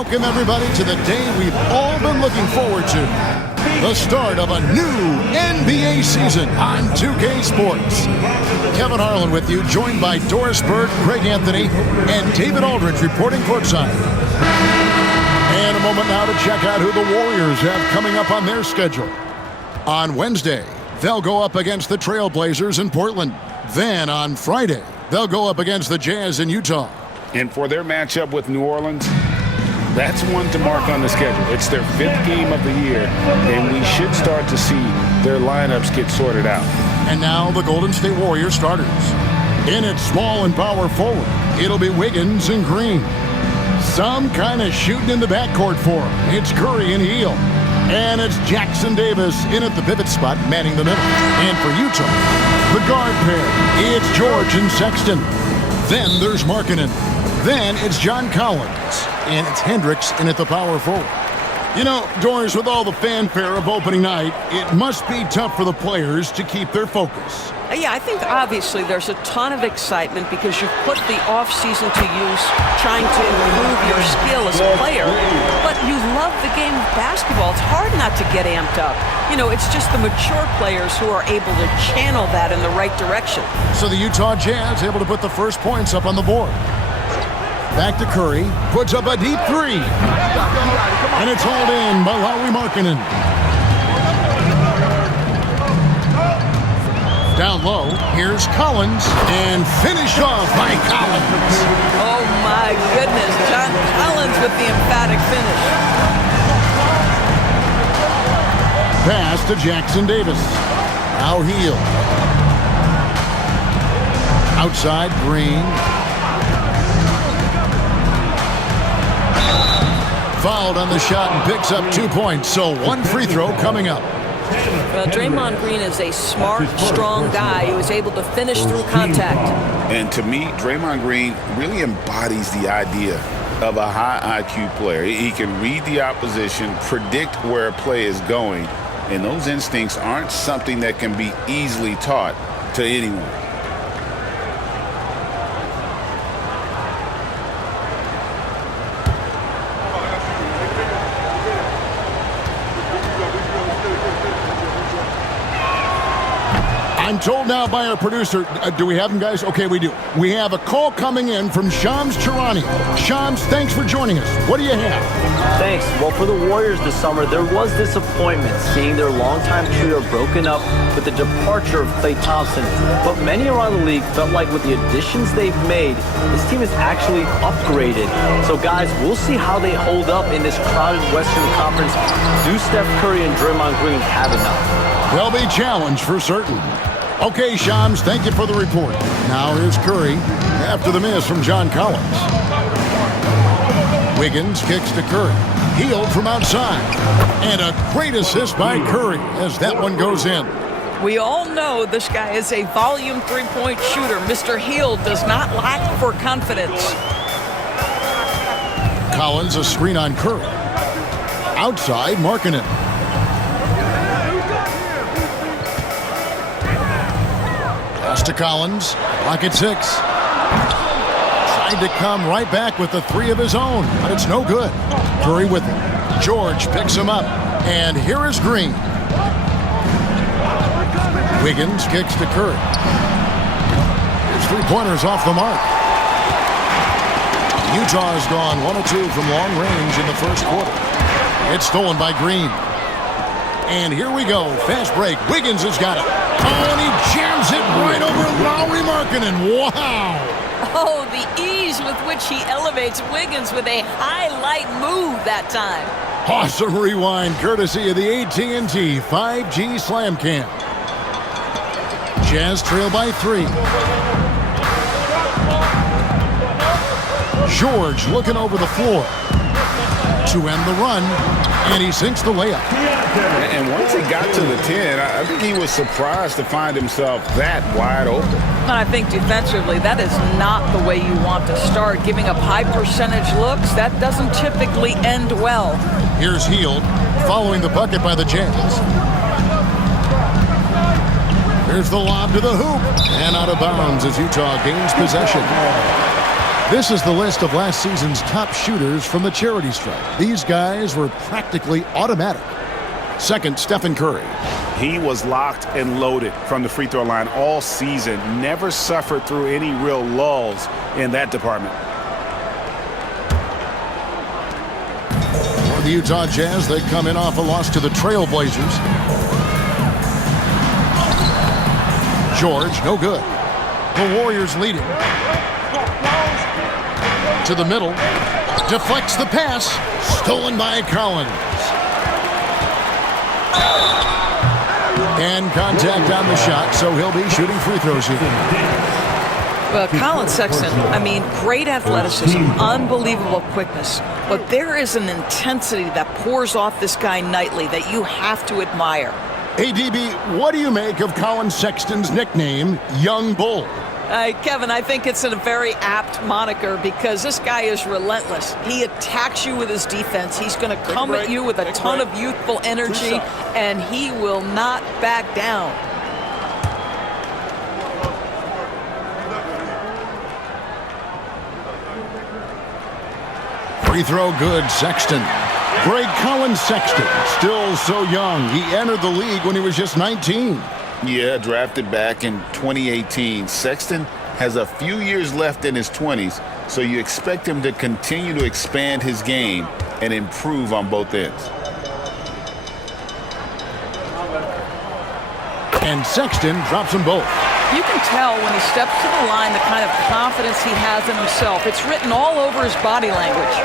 Welcome, everybody, to the day we've all been looking forward to. The start of a new NBA season on 2K Sports. Kevin Harlan with you, joined by Doris Bird, Greg Anthony, and David Aldridge reporting courtside. And a moment now to check out who the Warriors have coming up on their schedule. On Wednesday, they'll go up against the Trailblazers in Portland. Then on Friday, they'll go up against the Jazz in Utah. And for their matchup with New Orleans, that's one to mark on the schedule. It's their 5th game of the year, and we should start to see their lineups get sorted out. And now the Golden State Warriors starters. In at small and power forward, it'll be Wiggins and Green. Some kind of shooting in the backcourt for him. It's Curry and Hield. And it's Jackson Davis in at the pivot spot, manning the middle. And for Utah, the guard pair, it's George and Sexton. Then there's Markkanen. Then it's John Collins. And it's Hendricks in at the power forward. You know, Doris, with all the fanfare of opening night, it must be tough for the players to keep their focus. Yeah, I think obviously there's a ton of excitement because you've put the offseason to use trying to improve your skill as a player, but you love the game of basketball. It's hard not to get amped up. You know, it's just the mature players who are able to channel that in the right direction. So the Utah Jazz able to put the first points up on the board. Back to Curry, puts up a deep three. And it's hauled in by Markkanen. Down low, here's Collins, and finished off by Collins. Oh my goodness, John Collins with the emphatic finish. Pass to Jackson Davis. Now Hield. Outside, Green. Fouled on the shot and picks up 2 points, so one free throw coming up. Well, Draymond Green is a smart, strong guy who is able to finish through contact. And to me, Draymond Green really embodies the idea of a high IQ player. He can read the opposition, predict where a play is going, and those instincts aren't something that can be easily taught to anyone. I'm told now by our producer, do we have him, guys? Okay, we do. We have a call coming in from Shams Charania. Shams, thanks for joining us. What do you have? Thanks. Well, for the Warriors this summer, there was disappointment seeing their longtime trio broken up with the departure of Klay Thompson. But many around the league felt like with the additions they've made, this team is actually upgraded. So, guys, we'll see how they hold up in this crowded Western Conference. Do Steph Curry and Draymond Green have enough? They'll be challenged for certain. Okay, Shams, thank you for the report. Now here's Curry after the miss from John Collins. Wiggins kicks to Curry. Hield from outside. And a great assist by Curry as that one goes in. We all know this guy is a volume three-point shooter. Mr. Hield does not lack for confidence. Collins a screen on Curry. Outside, Markkanen. Pass to Collins, pocket 6. Tried to come right back with the 3 of his own, but it's no good. Curry with it. George picks him up, and here is Green. Wiggins kicks to Curry. His 3-pointers off the mark. Utah has gone 1 of 2 from long range in the first quarter. It's stolen by Green. And here we go, fast break. Wiggins has got it. Oh, and he jams it right over Markkanen. Wow! Oh, the ease with which he elevates Wiggins with a highlight move that time. Awesome rewind, courtesy of the AT&T 5G Slam Cam. Jazz trail by 3. George looking over the floor to end the run, and he sinks the layup. And once he got to the 10, I think he was surprised to find himself that wide open. And I think defensively, that is not the way you want to start. Giving up high percentage looks, that doesn't typically end well. Here's Hield following the bucket by the Jazz. Here's the lob to the hoop, and out of bounds as Utah gains possession. This is the list of last season's top shooters from the charity stripe. These guys were practically automatic. Second, Stephen Curry. He was locked and loaded from the free throw line all season. Never suffered through any real lulls in that department. For the Utah Jazz, they come in off a loss to the Trailblazers. George, no good. The Warriors leading. To the middle. Deflects the pass. Stolen by Collins. And contact on the shot, so he'll be shooting free throws here. Well, Colin Sexton, I mean, great athleticism, unbelievable quickness. But there is an intensity that pours off this guy nightly that you have to admire. Hey, DB, what do you make of Colin Sexton's nickname, Young Bull? Kevin, I think it's a very apt moniker because this guy is relentless. He attacks you with his defense. He's going to come at you with a ton of youthful energy, and he will not back down. Free throw good, Sexton. Greg Colin Sexton, still so young. He entered the league when he was just 19. Yeah, drafted back in 2018. Sexton has a few years left in his 20s, so you expect him to continue to expand his game and improve on both ends. And Sexton drops them both. You can tell when he steps to the line the kind of confidence he has in himself. It's written all over his body language.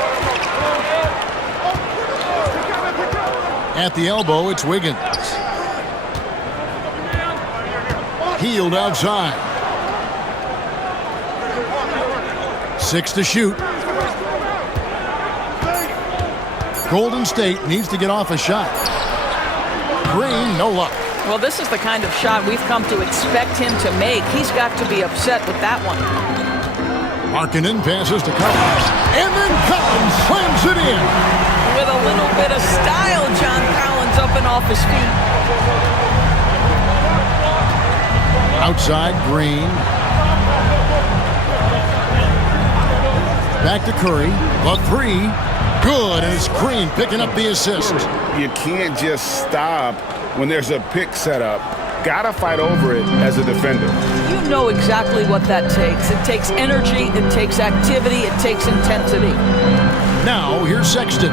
At the elbow, it's Wiggins. Healed outside. 6 to shoot. Golden State needs to get off a shot. Green, no luck. Well, this is the kind of shot we've come to expect him to make. He's got to be upset with that one. Markkanen passes to Collins. And then Collins slams it in. With a little bit of style, John Collins up and off his feet. Outside, Green. Back to Curry. The three. Good, and it's Green picking up the assist. You can't just stop when there's a pick set up. Gotta fight over it as a defender. You know exactly what that takes. It takes energy, it takes activity, it takes intensity. Now, here's Sexton.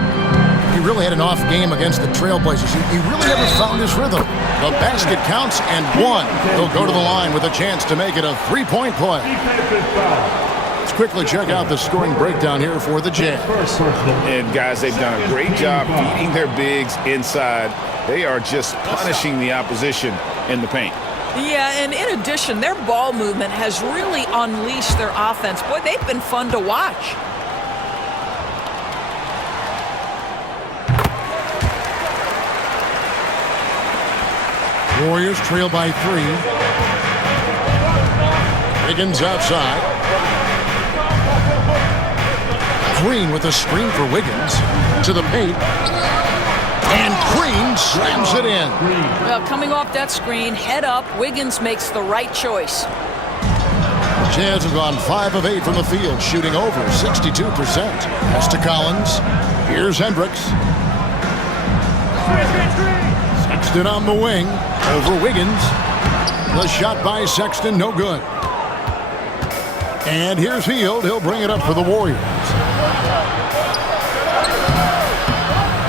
He really had an off game against the Trailblazers. He really never found his rhythm. The basket counts and one. He'll go to the line with a chance to make it a three-point play. Let's quickly check out the scoring breakdown here for the Jazz. And guys, they've done a great job feeding their bigs inside. They are just punishing the opposition in the paint. Yeah, and in addition, their ball movement has really unleashed their offense. Boy, they've been fun to watch. Warriors trail by 3. Wiggins outside. Green with a screen for Wiggins. To the paint. And Green slams it in. Well, coming off that screen, head up, Wiggins makes the right choice. The Jazz have gone 5 of 8 from the field, shooting over 62%. Pass to Collins. Here's Hendricks. Sexton on the wing. Over Wiggins. The shot by Sexton, no good. And here's Hield. He'll bring it up for the Warriors.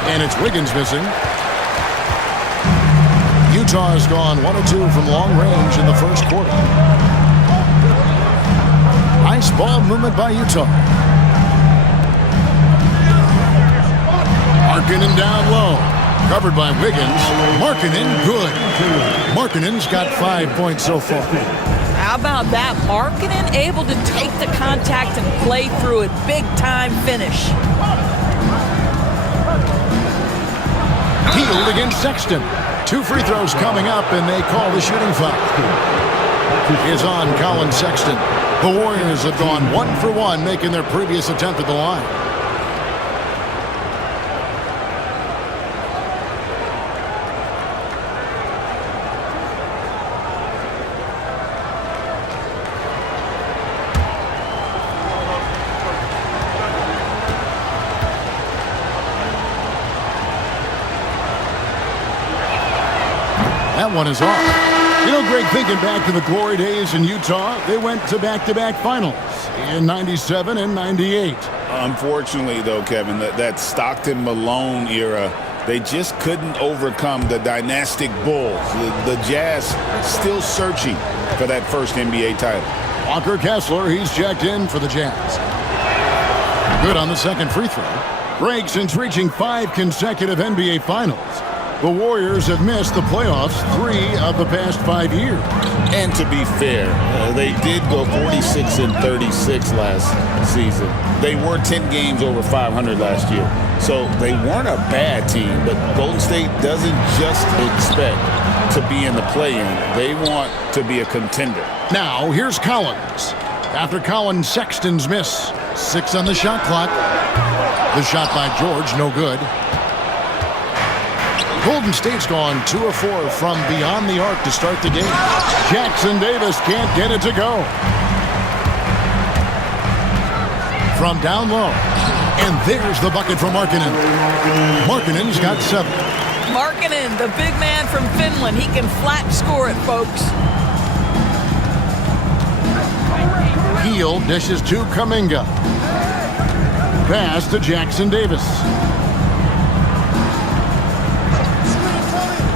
And it's Wiggins missing. Utah has gone 1 of 2 from long range in the first quarter. Nice ball movement by Utah. Markkanen down low. Covered by Wiggins. Markkanen, good. Markkanen's got 5 points so far. How about that? Markkanen able to take the contact and play through it. Big time finish. Hield against Sexton. 2 free throws coming up, and they call the shooting foul. Is on Colin Sexton. The Warriors have gone 1 for 1, making their previous attempt at the line. That one is off. You know, Greg, thinking back to the glory days in Utah, they went to back-to-back finals in 97 and 98. Unfortunately, though, Kevin, that Stockton-Malone era, they just couldn't overcome the dynastic Bulls. The Jazz still searching for that first NBA title. Walker Kessler, he's checked in for the Jazz. Good on the second free throw. Greg, since reaching 5 consecutive NBA Finals, the Warriors have missed the playoffs 3 of the past 5 years. And to be fair, they did go 46-36 last season. They were 10 games over 500 last year. So they weren't a bad team, but Golden State doesn't just expect to be in the play-in. They want to be a contender. Now, here's Collins. After Collins, Sexton's miss. 6 on the shot clock. The shot by George, no good. Golden State's gone 2 of 4 from beyond the arc to start the game. Jackson Davis can't get it to go. From down low. And there's the bucket for Markkanen. Markkanen's got 7. Markkanen, the big man from Finland. He can flat score it, folks. Heel dishes to Kuminga. Pass to Jackson Davis.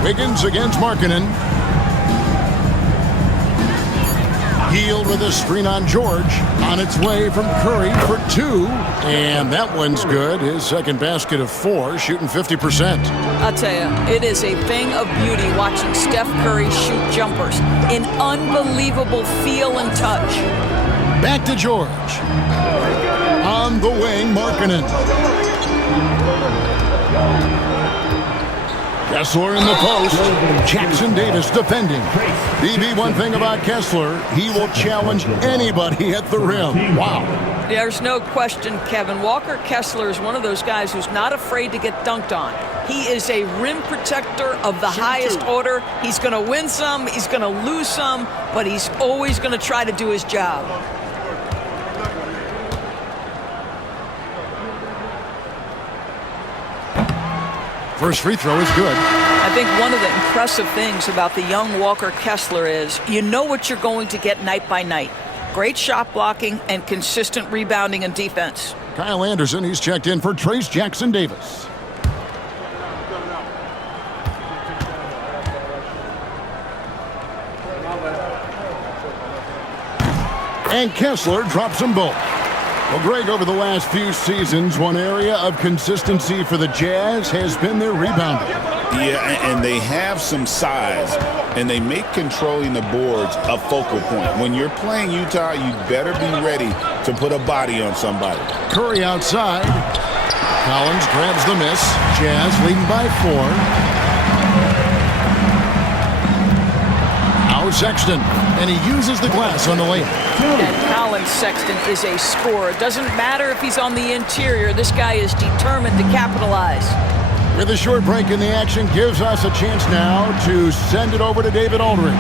Wiggins against Markkanen. Heel with a screen on George. On its way from Curry for 2. And that one's good. His second basket of 4, shooting 50%. I'll tell you, it is a thing of beauty watching Steph Curry shoot jumpers. An unbelievable feel and touch. Back to George. On the wing, Markkanen. Kessler in the post. Jackson Davis defending. BB, one thing about Kessler, he will challenge anybody at the rim. Wow. There's no question, Kevin. Walker Kessler is one of those guys who's not afraid to get dunked on. He is a rim protector of the highest order. He's going to win some, he's going to lose some, but he's always going to try to do his job. First free throw is good. I think one of the impressive things about the young Walker Kessler is you know what you're going to get night by night. Great shot blocking and consistent rebounding and defense. Kyle Anderson, he's checked in for Trace Jackson Davis. And Kessler drops them both. Well, Greg, over the last few seasons, one area of consistency for the Jazz has been their rebounding. Yeah, and they have some size, and they make controlling the boards a focal point. When you're playing Utah, you better be ready to put a body on somebody. Curry outside. Collins grabs the miss. Jazz leading by 4. Now Sexton, and he uses the glass on the layup. And Collins Sexton is a scorer. Doesn't matter if he's on the interior. This guy is determined to capitalize. With a short break in the action, gives us a chance now to send it over to David Aldridge.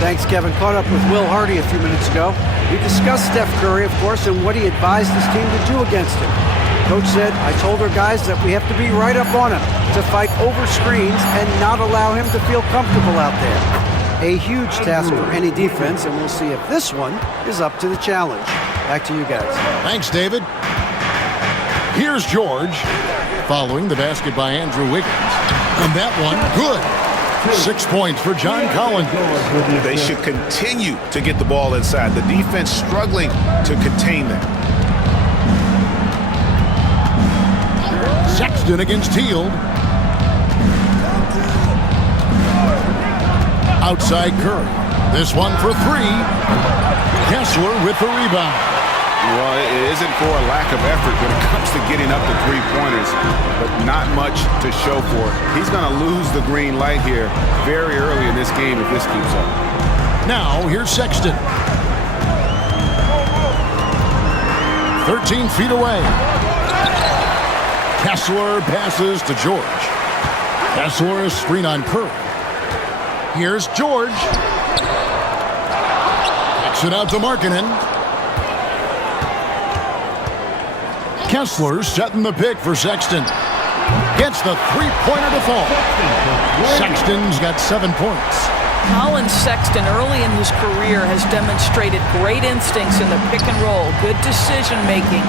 Thanks, Kevin. Caught up with Will Hardy a few minutes ago. We discussed Steph Curry, of course, and what he advised his team to do against him. Coach said, I told our guys that we have to be right up on him, to fight over screens and not allow him to feel comfortable out there. A huge task for any defense, and we'll see if this one is up to the challenge. Back to you guys. Thanks, David. Here's George, following the basket by Andrew Wiggins. And that one, good. 6 points for John Collins. They should continue to get the ball inside. The defense struggling to contain them. Sexton against Hield. Outside Curry. This one for 3. Kessler with the rebound. Well, it isn't for a lack of effort when it comes to getting up to three-pointers, but not much to show for it. He's going to lose the green light here very early in this game if this keeps up. Now, here's Sexton. 13 feet away. Kessler passes to George. Kessler is screen on Curry. Here's George. Kicks it out to Markkanen. Kessler setting the pick for Sexton. Gets the three-pointer to fall. Sexton's got 7 points. Colin Sexton, early in his career, has demonstrated great instincts in the pick and roll. Good decision-making.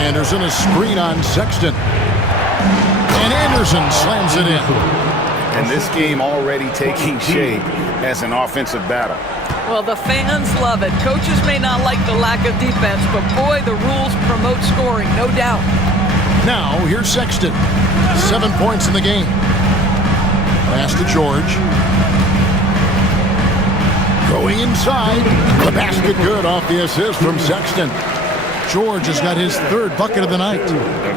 Anderson, a screen on Sexton. And Anderson slams it in. And this game already taking shape as an offensive battle. Well, the fans love it. Coaches may not like the lack of defense, but boy, the rules promote scoring, no doubt. Now, here's Sexton. 7 points in the game. Pass to George. Going inside. The basket good off the assist from Sexton. George has got his 3rd bucket of the night.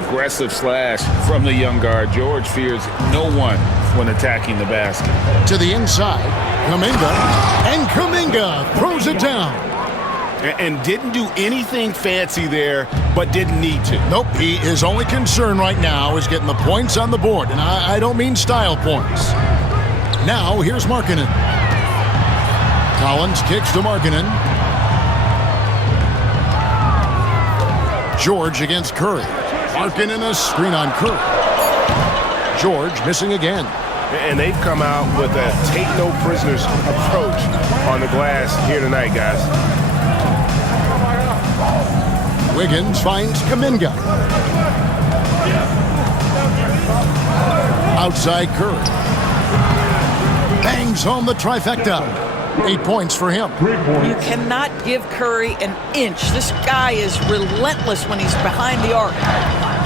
Aggressive slash from the young guard. George fears no one when attacking the basket. To the inside, Kuminga, and Kuminga throws it down. And didn't do anything fancy there, but didn't need to. Nope, his only concern right now is getting the points on the board, and I don't mean style points. Now, here's Markkanen. Collins kicks to Markkanen. George against Curry. Markkanen a screen on Curry. George missing again. And they've come out with a take-no-prisoners approach on the glass here tonight, guys. Wiggins finds Kuminga. Outside Curry. Bangs home the trifecta. 8 points for him. You cannot give Curry an inch. This guy is relentless when he's behind the arc.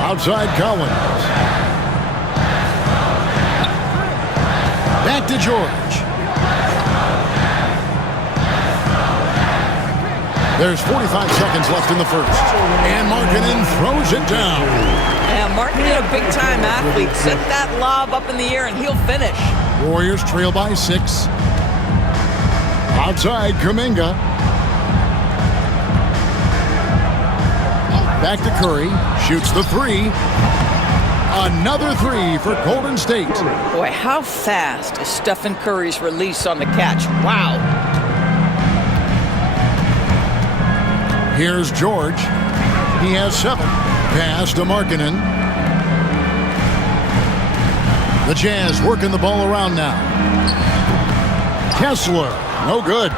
Outside Collins. Back to George. There's 45 seconds left in the first. And Markkanen throws it down. Yeah, Markkanen, a big-time athlete. Set that lob up in the air and he'll finish. Warriors trail by 6. Outside Kuminga. Back to Curry. Shoots the 3. Another 3 for Golden State. Boy, how fast is Stephen Curry's release on the catch. Wow. Here's George. He has 7. Pass to Markkanen. The Jazz working the ball around now. Kessler, no good.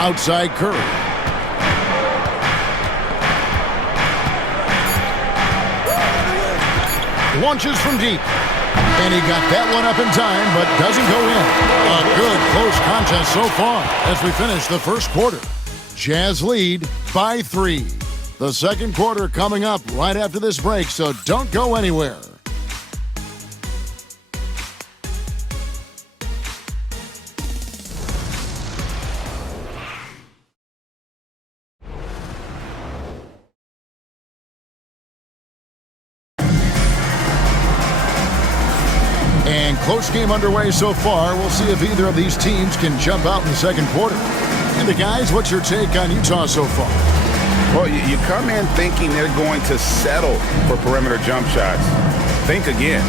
Outside Curry. Launches from deep. And he got that one up in time, but doesn't go in. A good close contest so far as we finish the first quarter. Jazz lead by 3. The second quarter coming up right after this break, so don't go anywhere. And close game underway so far. We'll see if either of these teams can jump out in the second quarter. And the guys, what's your take on Utah so far? Well, you come in thinking they're going to settle for perimeter jump shots. Think again.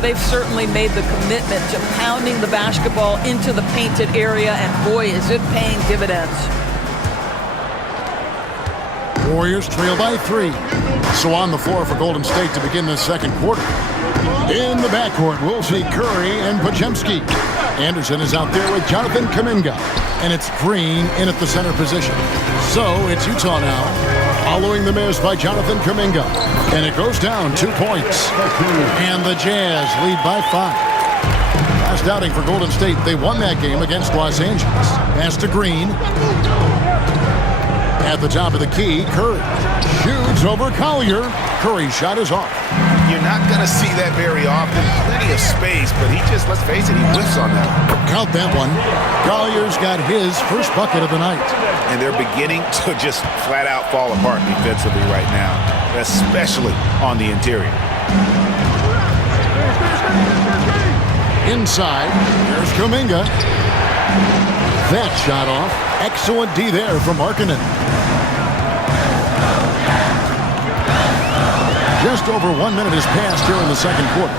They've certainly made the commitment to pounding the basketball into the painted area, and boy, is it paying dividends. Warriors trail by 3. So on the floor for Golden State to begin the second quarter. In the backcourt, we'll see Curry and Podziemski. Anderson is out there with Jonathan Kuminga. And it's Green in at the center position. So it's Utah now, following the miss by Jonathan Kuminga. And it goes down 2 points. And the Jazz lead by 5. Last outing for Golden State, they won that game against Los Angeles. Pass to Green. At the top of the key, Curry shoots over Collier. Curry's shot is off. You're not going to see that very often. Plenty of space, but he just, let's face it, he whiffs on that. Count that one. Collier's got his first bucket of the night. And they're beginning to just flat out fall apart defensively right now, especially on the interior. Inside, there's Kuminga. That shot off. Excellent D there from Markkanen. Just over 1 minute has passed here in the second quarter.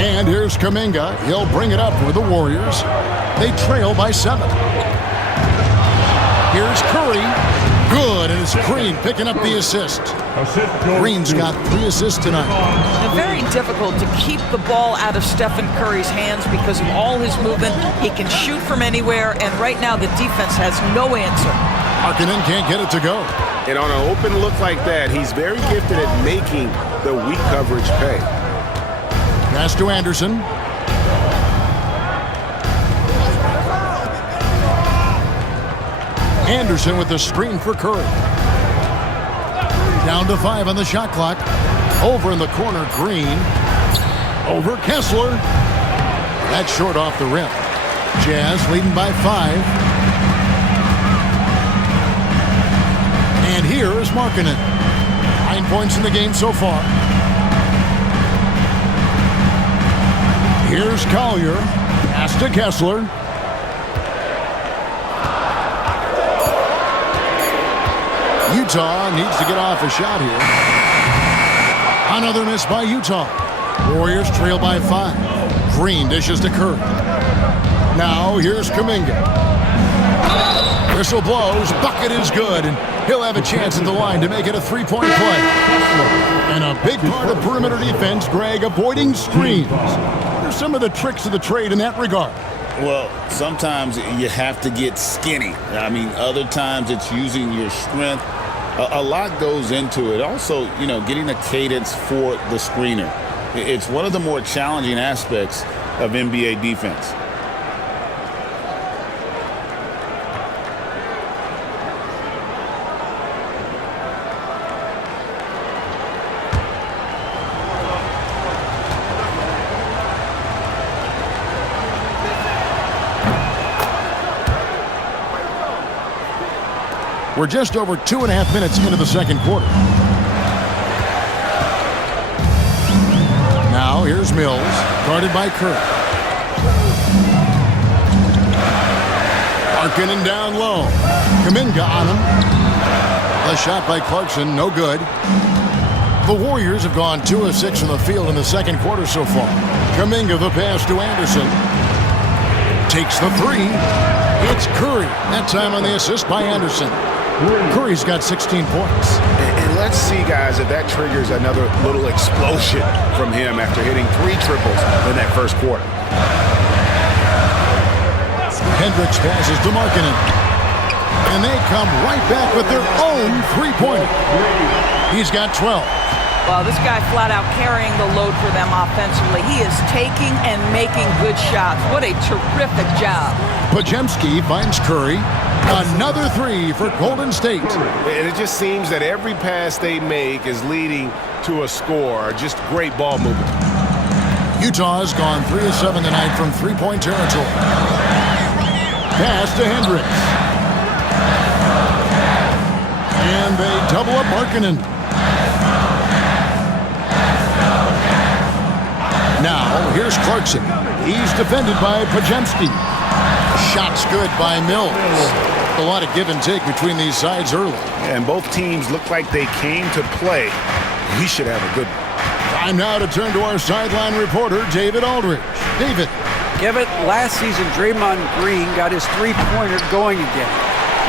And here's Kuminga. He'll bring it up for the Warriors. They trail by 7. Here's Curry. Good, and it's Green picking up the assist. Green's got 3 assists tonight. And very difficult to keep the ball out of Stephen Curry's hands because of all his movement. He can shoot from anywhere, and right now the defense has no answer. Markkanen can't get it to go. And on an open look like that, he's very gifted at making the weak coverage pay. Pass to Anderson. Anderson with the screen for Curry. Down to 5 on the shot clock. Over in the corner, Green. Over Kessler. That's short off the rim. Jazz leading by 5. And here is Markkanen. 9 points in the game so far. Here's Collier. Pass to Kessler. Utah needs to get off a shot here. Another miss by Utah. Warriors trail by 5. Green dishes to Curry. Now here's Kuminga. Whistle blows. Bucket is good, and he'll have a chance at the line to make it a 3-point play. And a big part of perimeter defense, Greg, avoiding screens. There's some of the tricks of the trade in that regard. Well, sometimes you have to get skinny. I mean, other times it's using your strength. A lot goes into it. Also, getting a cadence for the screener. It's one of the more challenging aspects of NBA defense. We're just over 2.5 minutes into the second quarter. Now here's Mills, guarded by Curry. Markkanen down low. Kuminga on him. The shot by Clarkson, no good. The Warriors have gone 2 of 6 from the field in the second quarter so far. Kuminga the pass to Anderson. Takes the 3. It's Curry. That time on the assist by Anderson. Curry's got 16 points. And let's see, guys, if that triggers another little explosion from him after hitting 3 triples in that first quarter. Hendricks passes to Markkanen. And they come right back with their own 3-pointer. He's got 12. Well, this guy flat out carrying the load for them offensively. He is taking and making good shots. What a terrific job. Podziemski finds Curry. Another 3 for Golden State. And it just seems that every pass they make is leading to a score. Just great ball movement. Utah has gone 3 of 7 tonight from 3-point territory. Pass to Hendricks. And they double up Markkanen. Now, here's Clarkson. He's defended by Podziemski. Shot's good by Mills. A lot of give and take between these sides early. And both teams look like they came to play. We should have a good one. Time now to turn to our sideline reporter, David Aldridge. David. Kevin, last season, Draymond Green got his 3-pointer going again.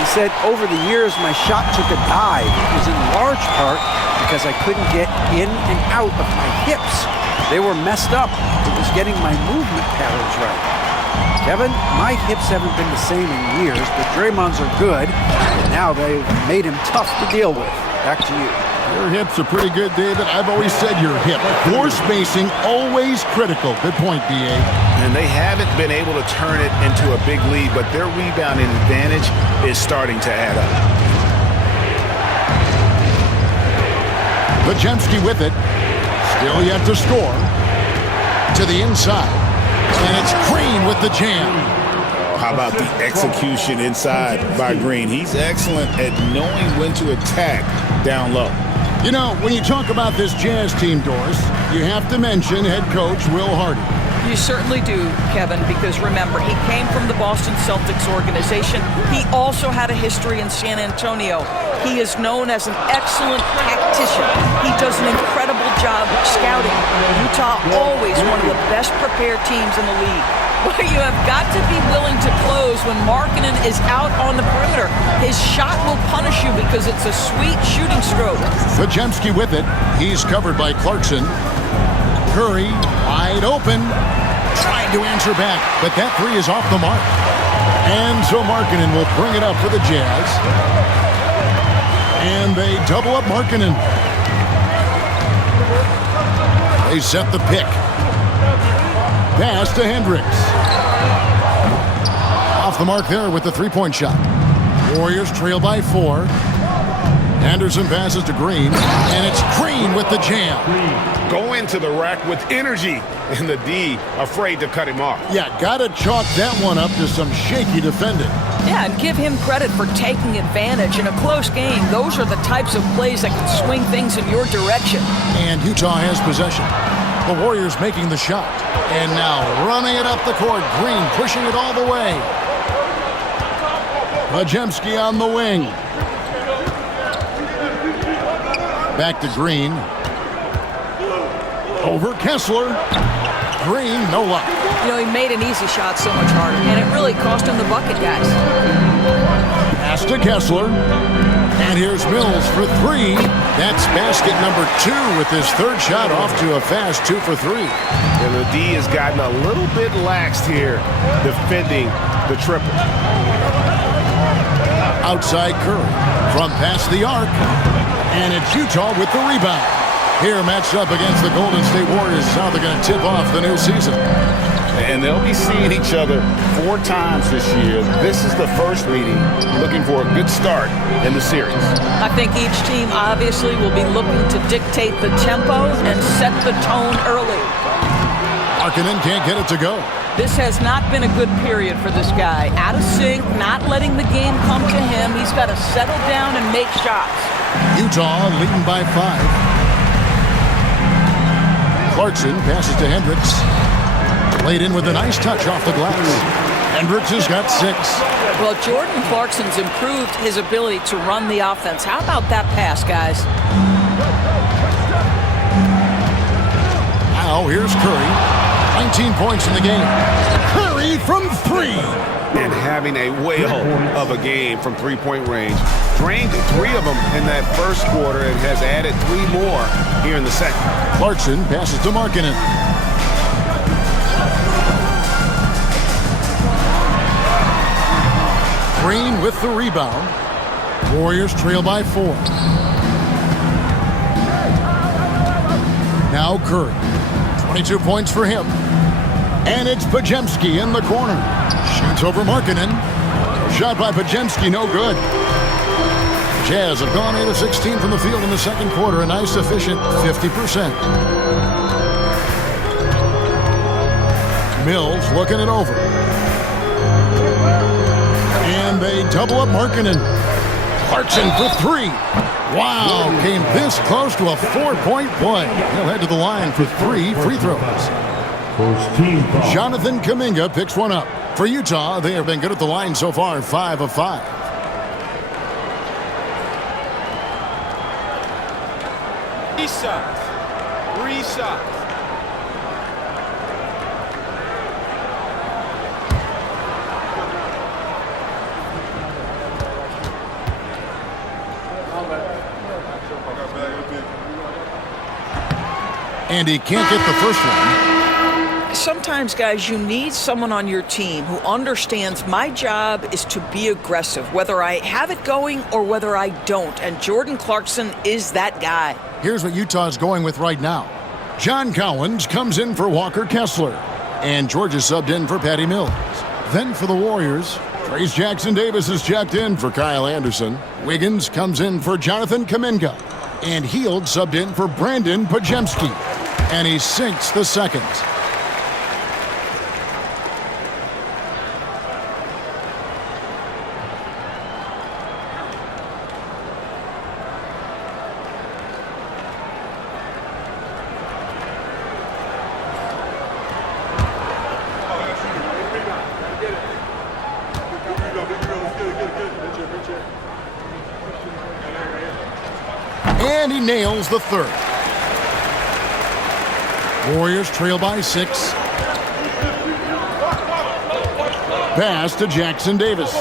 He said, over the years, my shot took a dive. It was in large part because I couldn't get in and out of my hips. They were messed up. It was getting my movement patterns right. Kevin, my hips haven't been the same in years, but Draymond's are good, and now they've made him tough to deal with. Back to you. Your hips are pretty good, David. I've always said your hip. Floor spacing, always critical. Good point, B.A. And they haven't been able to turn it into a big lead, but their rebounding advantage is starting to add up. Podziemski with it. Still yet to score. To the inside. And it's Green with the jam. Oh, how about the execution inside by Green? He's excellent at knowing when to attack down low. You know, when you talk about this Jazz team, Doris, you have to mention head coach Will Hardy. You certainly do, Kevin, because remember, he came from the Boston Celtics organization. He also had a history in San Antonio. He is known as an excellent tactician. He does an incredible job scouting Utah always one of the best prepared teams in the league. But you have got to be willing to close when Markkanen is out on the perimeter. His shot will punish you because it's a sweet shooting stroke. Podziemski with it. He's covered by Clarkson. Curry wide open. Trying to answer back, but that three is off the mark. And so Markkanen will bring it up for the Jazz. And they double up Markkanen. They set the pick. Pass to Hendricks. Off the mark there with the three-point shot. Warriors trail by 4. Anderson passes to Green, and it's Green with the jam. Go into the rack with energy, and the D afraid to cut him off. Yeah, gotta chalk that one up to some shaky defending. Yeah, and give him credit for taking advantage in a close game. Those are the types of plays that can swing things in your direction. And Utah has possession. The Warriors making the shot. And now running it up the court. Green pushing it all the way. Podziemski on the wing. Back to Green. Over Kessler. Green, no luck. You know, he made an easy shot so much harder, and it really cost him the bucket, guys. Pass to Kessler. And here's Mills for 3. That's basket number 2 with his third shot off to a fast 2 for 3. And the D has gotten a little bit laxed here defending the triple. Outside Curry from past the arc. And it's Utah with the rebound. Here matched up against the Golden State Warriors. Now they're going to tip off the new season. And they'll be seeing each other 4 times this year. This is the first meeting, looking for a good start in the series. I think each team obviously will be looking to dictate the tempo and set the tone early. Markkanen can't get it to go. This has not been a good period for this guy. Out of sync, not letting the game come to him. He's got to settle down and make shots. Utah leading by 5. Clarkson passes to Hendricks. Laid in with a nice touch off the glass. Hendricks has got 6. Well, Jordan Clarkson's improved his ability to run the offense. How about that pass, guys? Now here's Curry. 19 points in the game. Curry from 3. And having a whale of a game from three-point range. Drained 3 of them in that first quarter and has added 3 more here in the second. Clarkson passes to Markkanen. Green with the rebound. Warriors trail by 4. Now Curry. 22 points for him. And it's Podziemski in the corner. Shoots over Markkanen. Shot by Podziemski, no good. Jazz have gone 8 of 16 from the field in the second quarter. A nice, efficient 50%. Mills looking it over. And they double up Markkanen. Clarkson for 3. Wow, came this close to a 4-point play. He'll head to the line for 3 free throws. Jonathan Kuminga picks one up. For Utah, they have been good at the line so far, 5 of 5. Three shots. And he can't get the first one. Sometimes, guys, you need someone on your team who understands my job is to be aggressive, whether I have it going or whether I don't. And Jordan Clarkson is that guy. Here's what Utah's going with right now. John Collins comes in for Walker Kessler. And Georgia subbed in for Patty Mills. Then for the Warriors, Trace Jackson-Davis is checked in for Kyle Anderson. Wiggins comes in for Jonathan Kuminga. And Hield subbed in for Brandon Podziemski. And he sinks the second. And he nails the third. Warriors trail by 6. Pass to Jackson Davis.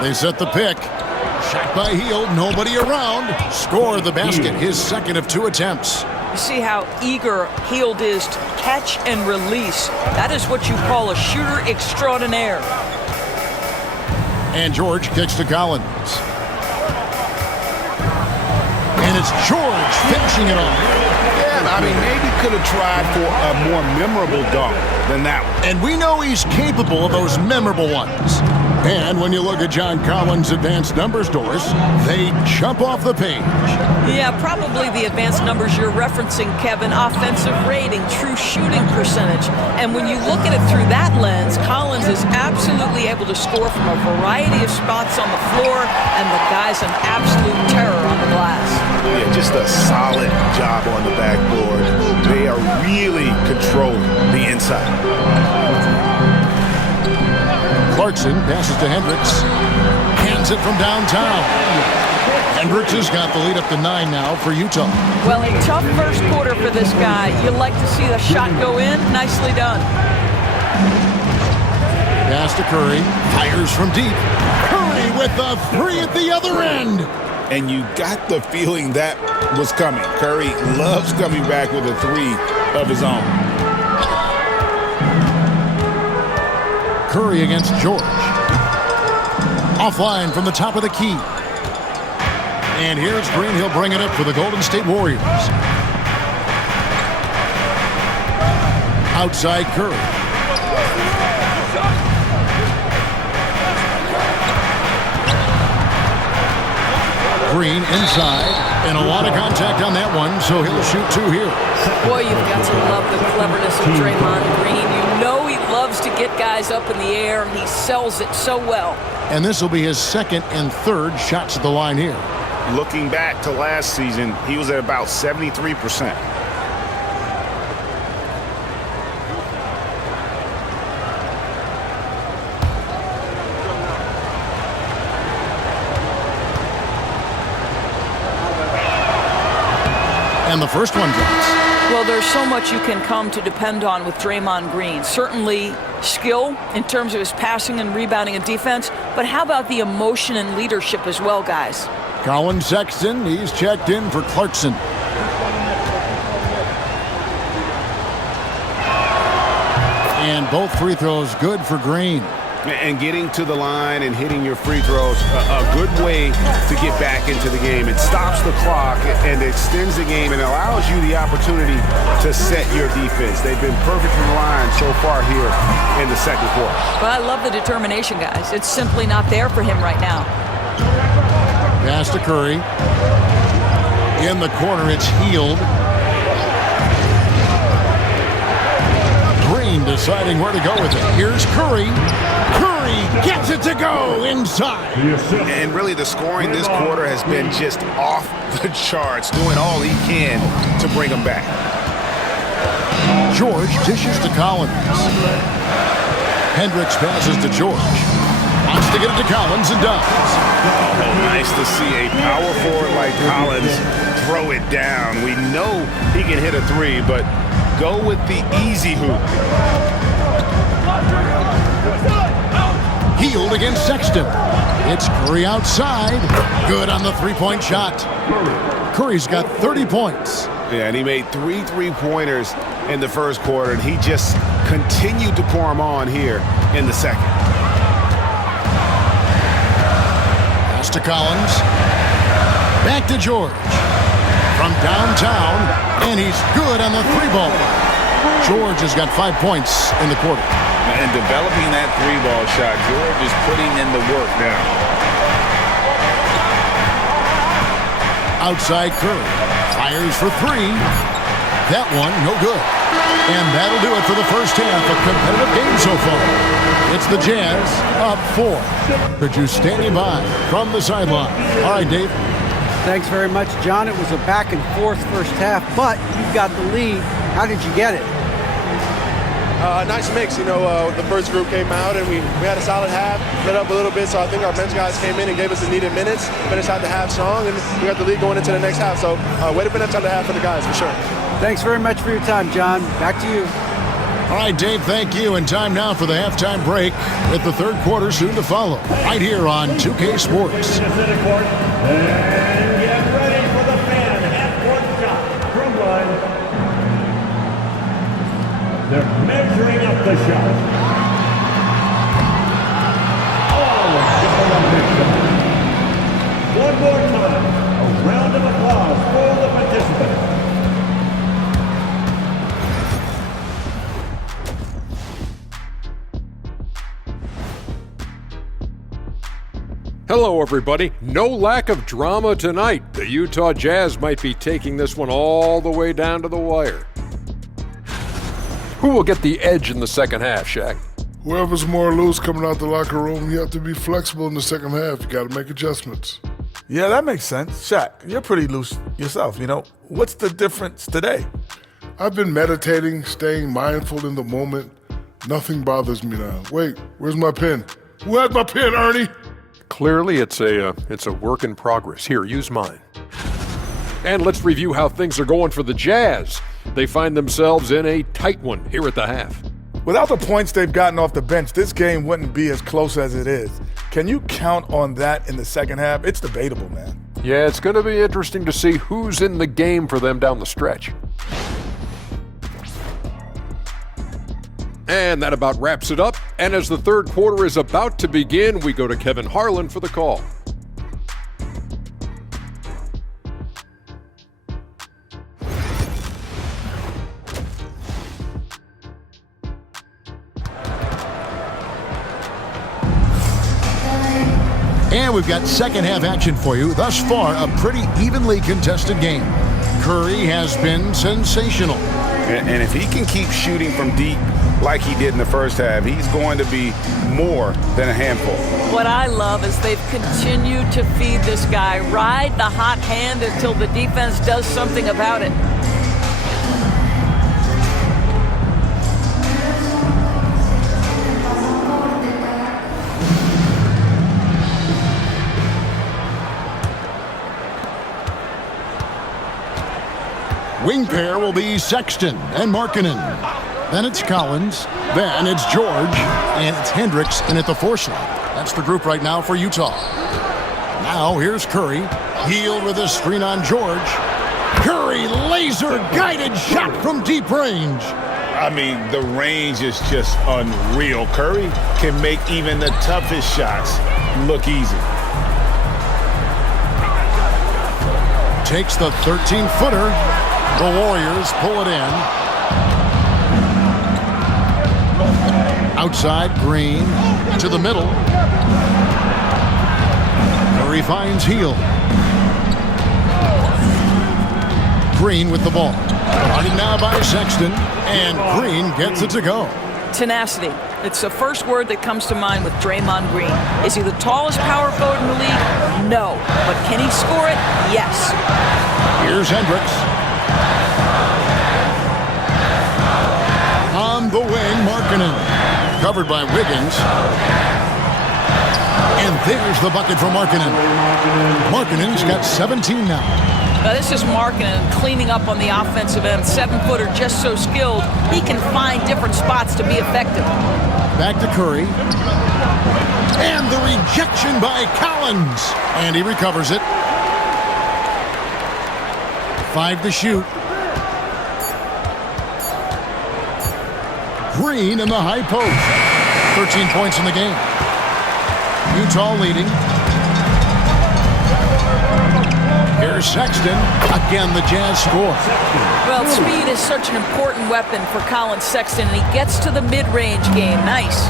They set the pick. Shot by Hield, nobody around. Score the basket, his second of 2 attempts. You see how eager Hield is to catch and release. That is what you call a shooter extraordinaire. And George kicks to Collins. And it's George finishing it off. Yeah, I mean, maybe could have tried for a more memorable dunk than that one. And we know he's capable of those memorable ones. And when you look at John Collins' advanced numbers, Doris, they jump off the page. Yeah, probably the advanced numbers you're referencing, Kevin. Offensive rating, true shooting percentage. And when you look at it through that lens, Collins is absolutely able to score from a variety of spots on the floor, and the guy's an absolute terror on the glass. Yeah, just a solid job on the backboard. They are really controlling the inside. Clarkson passes to Hendricks. Hands it from downtown. Hendricks has got the lead up to 9 now for Utah. Well, a tough first quarter for this guy. You like to see the shot go in. Nicely done. Pass to Curry. Fires from deep. Curry with the 3 at the other end. And you got the feeling that was coming. Curry loves coming back with a 3 of his own. Curry against George. Offline from the top of the key. And here's Green. He'll bring it up for the Golden State Warriors. Outside Curry. Green inside. And a lot of contact on that one, so he'll shoot 2 here. Boy, you've got to love the cleverness of Draymond Green. You know he loves to get guys up in the air. He sells it so well. And this will be his 2nd and 3rd shots at the line here. Looking back to last season, he was at about 73%. And the first one drops. Well, there's so much you can come to depend on with Draymond Green. Certainly skill in terms of his passing and rebounding and defense, but how about the emotion and leadership as well, guys? Colin Sexton, he's checked in for Clarkson. And both free throws good for Green. And getting to the line and hitting your free throws, a good way to get back into the game. It stops the clock and extends the game and allows you the opportunity to set your defense. They've been perfect from the line so far here in the second quarter. But I love the determination, guys. It's simply not there for him right now. Pass to Curry. In the corner, it's Hield. Green deciding where to go with it. Here's Curry. Curry gets it to go inside. And really the scoring this quarter has been just off the charts, doing all he can to bring them back. George dishes to Collins. Hendricks passes to George. Wants to get it to Collins and does. Oh, nice to see a power forward like Collins throw it down. We know he can hit a 3, but go with the easy hoop. Hield against Sexton. It's Curry outside. Good on the 3-point shot. Curry's got 30 points. Yeah, and he made 3 3-pointers in the first quarter, and he just continued to pour them on here in the second. Pass to Collins. Back to George. From downtown, and he's good on the 3-ball. George has got 5 points in the quarter. And developing that 3-ball shot, George is putting in the work now. Outside Curry. Fires for 3. That one, no good. And that'll do it for the first half. A competitive game so far. It's the Jazz up 4. Could you stand by from the sideline? All right, Dave. Thanks very much, John. It was a back and forth first half, but you've got the lead. How did you get it? Nice mix. The first group came out and we had a solid half, lit up a little bit. So I think our bench guys came in and gave us the needed minutes, finished out the half strong, and we got the lead going into the next half. So way to finish out the half for the guys, for sure. Thanks very much for your time, John. Back to you. All right, Dave, thank you. And time now for the halftime break with the third quarter soon to follow. Right here on 2K Sports. And get ready for the fan half-court shot from line. They're measuring up the shot. One more time, a round of applause for the participants. Hello, everybody. No lack of drama tonight. The Utah Jazz might be taking this one all the way down to the wire. Who will get the edge in the second half, Shaq? Whoever's more loose coming out the locker room, you have to be flexible in the second half. You got to make adjustments. Yeah, that makes sense. Shaq, you're pretty loose yourself, What's the difference today? I've been meditating, staying mindful in the moment. Nothing bothers me now. Wait, where's my pen? Who has my pen, Ernie? Clearly, it's a work in progress. Here, use mine. And let's review how things are going for the Jazz. They find themselves in a tight one here at the half. Without the points they've gotten off the bench, this game wouldn't be as close as it is. Can you count on that in the second half? It's debatable, man. Yeah, it's going to be interesting to see who's in the game for them down the stretch. And that about wraps it up. And as the third quarter is about to begin, we go to Kevin Harlan for the call. And we've got second half action for you. Thus far, a pretty evenly contested game. Curry has been sensational. And if he can keep shooting from deep like he did in the first half, he's going to be more than a handful. What I love is they've continued to feed this guy, ride the hot hand until the defense does something about it. Wing pair will be Sexton and Markkanen. Then it's Collins. Then it's George. And it's Hendricks in at the 4 slot. That's the group right now for Utah. Now here's Curry. Healed with a screen on George. Curry, laser-guided shot from deep range. I mean, the range is just unreal. Curry can make even the toughest shots look easy. Takes the 13-footer. The Warriors pull it in. Outside, Green to the middle. Curry finds Hield. Green with the ball. Guarded now by Sexton, and Green gets it to go. Tenacity. It's the first word that comes to mind with Draymond Green. Is he the tallest power forward in the league? No. But can he score it? Yes. Here's Hendricks. On the wing, Markkanen. Covered by Wiggins. And there's the bucket for Markkanen. Markkanen's got 17 now. Now this is Markkanen cleaning up on the offensive end. 7-footer, just so skilled. He can find different spots to be effective. Back to Curry. And the rejection by Collins. And he recovers it. 5 to shoot. Green in the high post. 13 points in the game. Utah leading. Here's Sexton. Again, the Jazz score. Well, speed is such an important weapon for Colin Sexton, and he gets to the mid-range game. Nice.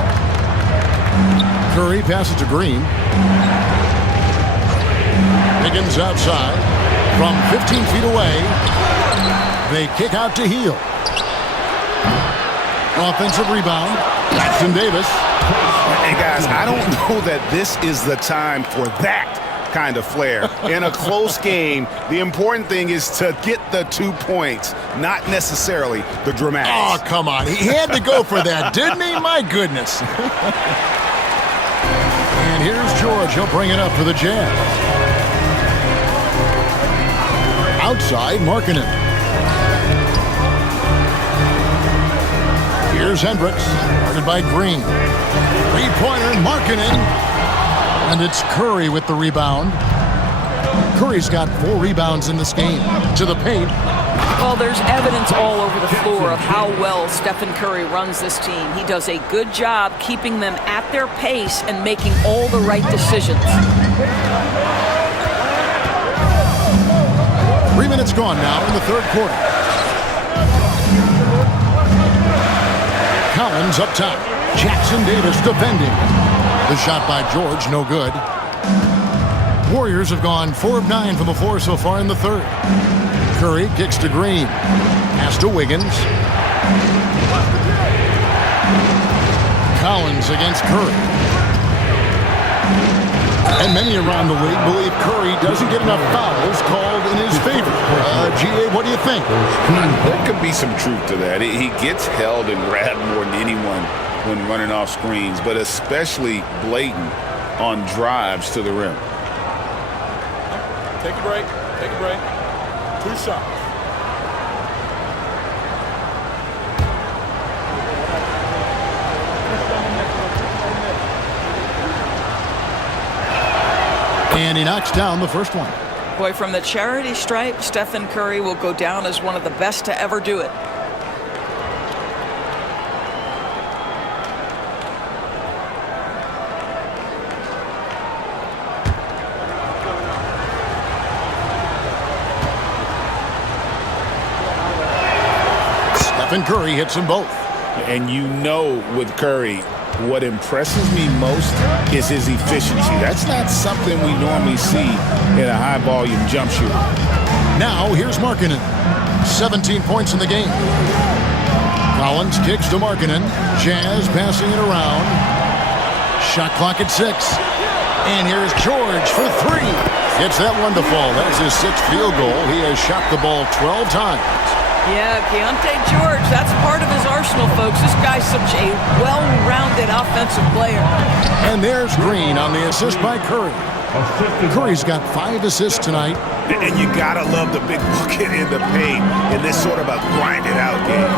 Curry passes to Green. Wiggins outside. From 15 feet away, they kick out to Hield. Offensive rebound. Jackson Davis. Hey, guys, I don't know that this is the time for that kind of flair. In a close game, the important thing is to get the 2 points, not necessarily the dramatics. Oh, come on. He had to go for that, didn't he? My goodness. And here's George. He'll bring it up for the Jazz. Outside, Markkanen. Here's Hendricks, guarded by Green. Three-pointer, Markkanen. And it's Curry with the rebound. Curry's got 4 rebounds in this game. To the paint. Well, there's evidence all over the floor of how well Stephen Curry runs this team. He does a good job keeping them at their pace and making all the right decisions. 3 minutes gone now in the third quarter. Collins up top. Jackson Davis defending. The shot by George, no good. Warriors have gone 4 of 9 from the floor so far in the third. Curry kicks to Green. Pass to Wiggins. Collins against Curry. And many around the league believe Curry doesn't get enough fouls called in his favor. GA, what do you think? There could be some truth to that. He gets held and grabbed more than anyone when running off screens, but especially blatant on drives to the rim. Take a break. Take a break. 2 shots. And he knocks down the first one. Boy, from the charity stripe, Stephen Curry will go down as one of the best to ever do it. Stephen Curry hits them both. And you know with Curry, what impresses me most is his efficiency. That's not something we normally see in a high-volume jump shooter. Now, here's Markkanen. 17 points in the game. Collins kicks to Markkanen. Jazz passing it around. Shot clock at 6. And here's George for 3. Gets that one to fall. That's his 6th field goal. He has shot the ball 12 times. Yeah, Keontae George, that's part of his arsenal, folks. This guy's such a well-rounded offensive player. And there's Green on the assist by Curry. Curry's got 5 assists tonight. And you gotta love the big bucket in the paint in this sort of a grinded-out game.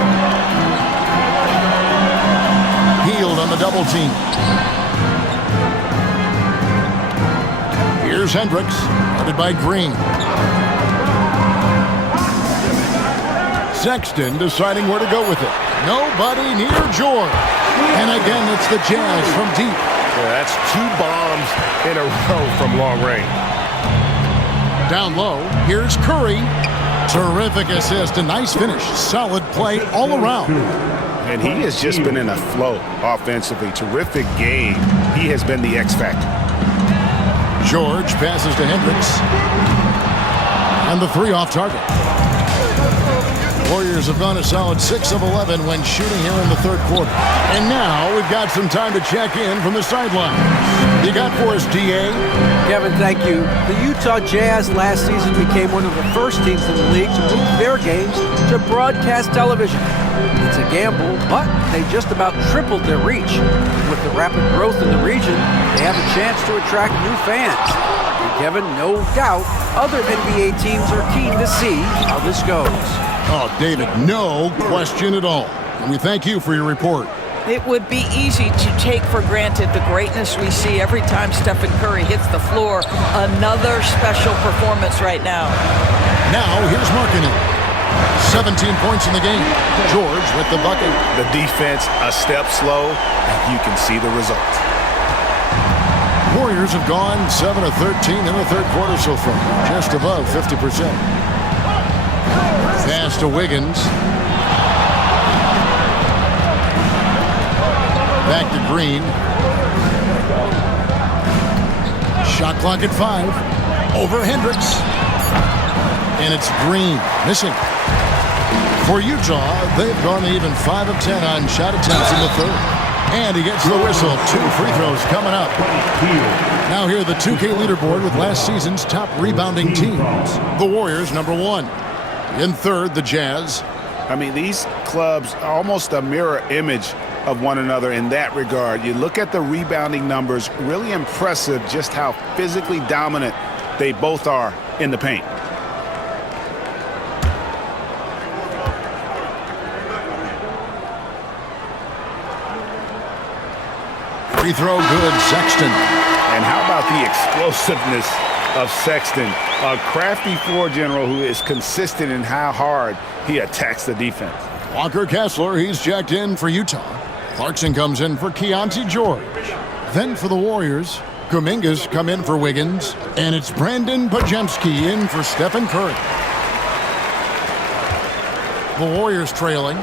Healed on the double team. Here's Hendricks, guarded by Green. Sexton deciding where to go with it. Nobody near George. And again, it's the Jazz from deep. Yeah, that's 2 bombs in a row from long range. Down low, here's Curry. Terrific assist, a nice finish. Solid play all around. And he has just been in a flow offensively. Terrific game. He has been the X factor. George passes to Hendricks. And the 3 off target. Warriors have gone a solid 6 of 11 when shooting here in the third quarter. And now we've got some time to check in from the sideline. You got for us, DA? Kevin, thank you. The Utah Jazz last season became one of the first teams in the league to move their games to broadcast television. It's a gamble, but they just about tripled their reach. With the rapid growth in the region, they have a chance to attract new fans. And Kevin, no doubt, other NBA teams are keen to see how this goes. Oh, David, no question at all. And we thank you for your report. It would be easy to take for granted the greatness we see every time Stephen Curry hits the floor. Another special performance right now. Now, here's Markkanen. 17 points in the game. George with the bucket. The defense a step slow, and you can see the result. Warriors have gone 7 of 13 in the third quarter so far. Just above 50%. Pass to Wiggins. Back to Green. Shot clock at 5. Over Hendricks. And it's Green missing. For Utah, they've gone even 5 of 10 on shot attempts in the third. And he gets the whistle. 2 free throws coming up. Now here the 2K leaderboard with last season's top rebounding teams. The Warriors, number 1. In third, the Jazz. I mean, these clubs are almost a mirror image of one another in that regard. You look at the rebounding numbers, really impressive just how physically dominant they both are in the paint. Free throw good, Sexton. And how about the explosiveness of Sexton? A crafty floor general who is consistent in how hard he attacks the defense. Walker Kessler, he's checked in for Utah. Clarkson comes in for Keontae George. Then for the Warriors, Kuminga's come in for Wiggins. And it's Brandon Podziemski in for Stephen Curry. The Warriors trailing.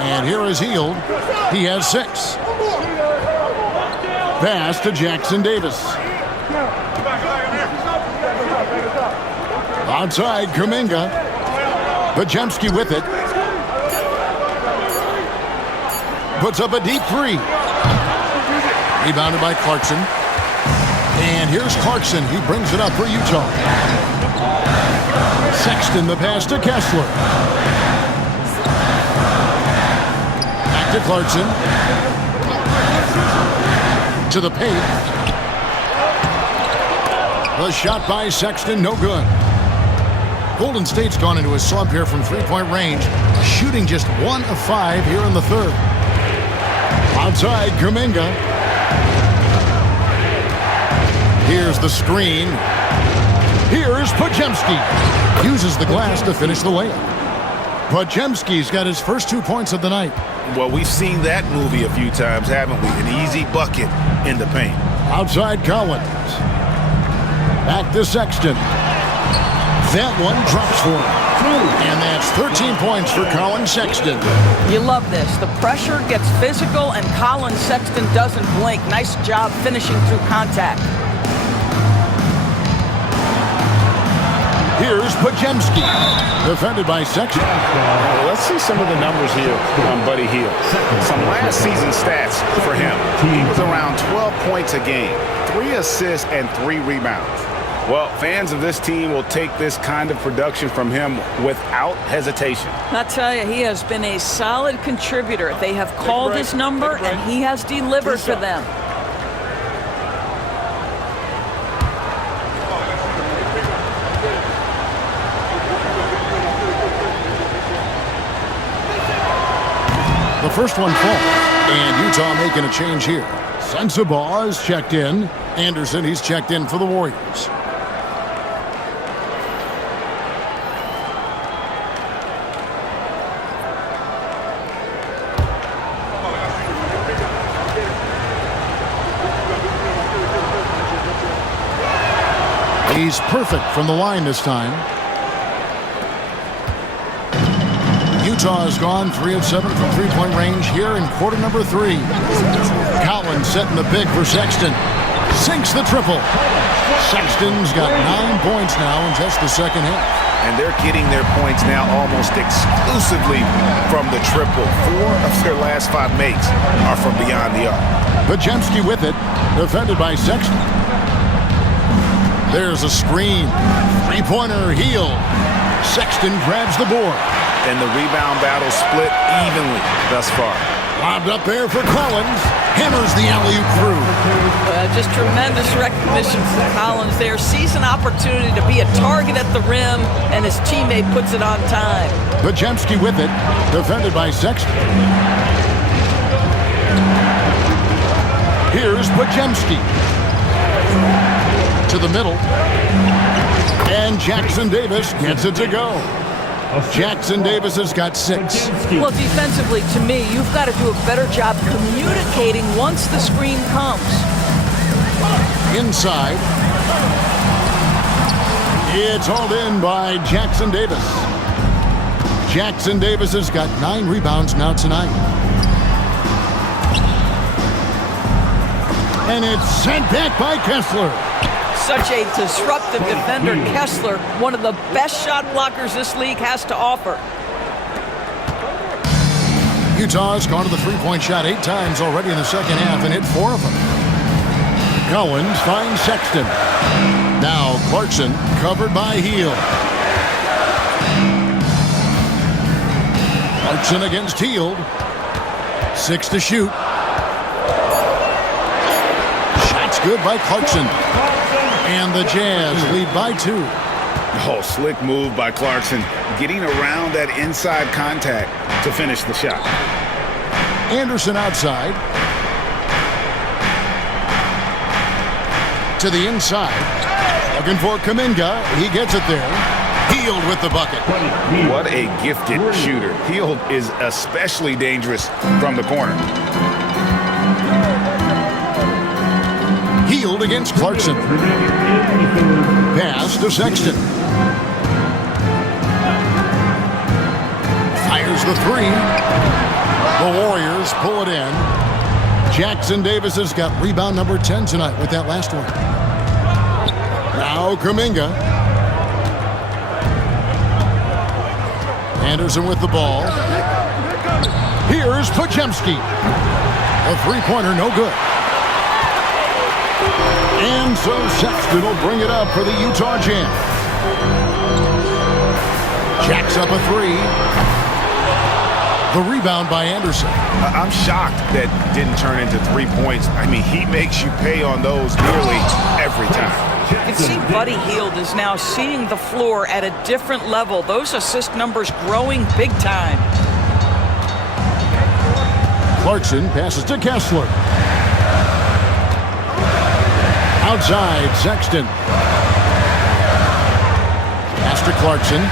And here is Hield. He has 6. Pass to Jackson Davis. Outside, Kuminga. Podziemski with it. Puts up a deep 3. Rebounded by Clarkson. And here's Clarkson. He brings it up for Utah. Sexton, the pass to Kessler. Back to Clarkson. To the paint. The shot by Sexton, no good. Golden State's gone into a slump here from three-point range, shooting just 1 of 5 here in the third. Outside, Kuminga. Here's the screen. Here's Podziemski. Uses the glass to finish the layup. Podziemski's got his first 2 points of the night. Well, we've seen that movie a few times, haven't we? An easy bucket in the paint. Outside Collins. Back to Sexton. That one drops for him. And that's 13 points for Colin Sexton. You love this. The pressure gets physical, and Colin Sexton doesn't blink. Nice job finishing through contact. Here's Podziemski. Defended by Sexton. Well, let's see some of the numbers here on Buddy Hield. Some last season stats for him. He was around 12 points a game, 3 assists, and 3 rebounds. Well, fans of this team will take this kind of production from him without hesitation. I tell you, he has been a solid contributor. They have called his number, and he has delivered for them. The first one falls, and Utah making a change here. Sensabaugh is checked in. Anderson, he's checked in for the Warriors. He's perfect from the line this time. Utah has gone 3 of 7 from three-point range here in quarter number 3. Collins setting the big for Sexton. Sinks the triple. Sexton's got 9 points now in just the second half. And they're getting their points now almost exclusively from the triple. 4 of their last 5 makes are from beyond the arc. Podziemski with it. Defended by Sexton. There's a screen. Three-pointer, Hield. Sexton grabs the board. And the rebound battle split evenly thus far. Lobbed up there for Collins. Hammers the alley-oop through. Just tremendous recognition from Collins there. Sees an opportunity to be a target at the rim, and his teammate puts it on time. Podziemski with it. Defended by Sexton. Here's Podziemski. To the middle. And Jackson Davis gets it to go. Jackson Davis has got 6. Well, defensively, to me, you've got to do a better job communicating once the screen comes. Inside. It's hauled in by Jackson Davis. Jackson Davis has got 9 rebounds now tonight. And it's sent back by Kessler. Such a disruptive defender, Kessler, one of the best shot blockers this league has to offer. Utah's gone to the three-point shot 8 times already in the second half and hit 4 of them. Collins finds Sexton. Now Clarkson covered by Hield. Clarkson against Hield. 6 to shoot. Shot's good by Clarkson. And the Jazz lead by 2. Oh, slick move by Clarkson, getting around that inside contact to finish the shot. Anderson outside. To the inside. Looking for Kuminga. He gets it there. Hield with the bucket. What a gifted shooter. Hield is especially dangerous from the corner. Hield against Clarkson. Pass to Sexton. Fires the 3. The Warriors pull it in. Jackson Davis has got rebound number 10 tonight with that last one. Now Kuminga. Anderson with the ball. Here's Podziemski. A three-pointer, no good. And so Sexton will bring it up for the Utah Jazz. Jacks up a 3. The rebound by Anderson. I'm shocked that didn't turn into 3 points. I mean, he makes you pay on those nearly every time. You can see Buddy Hield is now seeing the floor at a different level. Those assist numbers growing big time. Clarkson passes to Kessler. Outside, Sexton. Pass to Clarkson.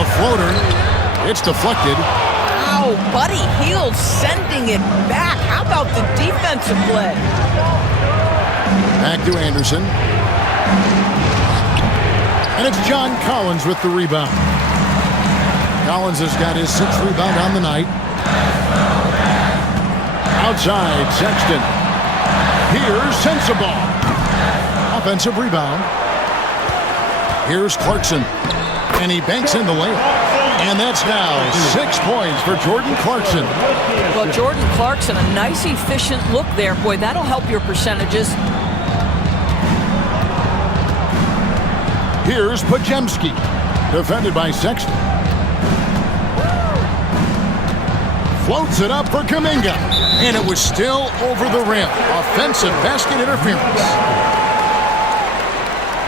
A floater. It's deflected. Wow, Buddy Hield sending it back. How about the defensive play? Back to Anderson. And it's John Collins with the rebound. Collins has got his 6th rebound on the night. Outside, Sexton. Here's Sensabaugh. Offensive rebound. Here's Clarkson. And he banks in the layup. And that's now 6 points for Jordan Clarkson. Well, Jordan Clarkson, a nice, efficient look there. Boy, that'll help your percentages. Here's Podziemski. Defended by Sexton. Floats it up for Kuminga. And it was still over the rim. Offensive basket interference.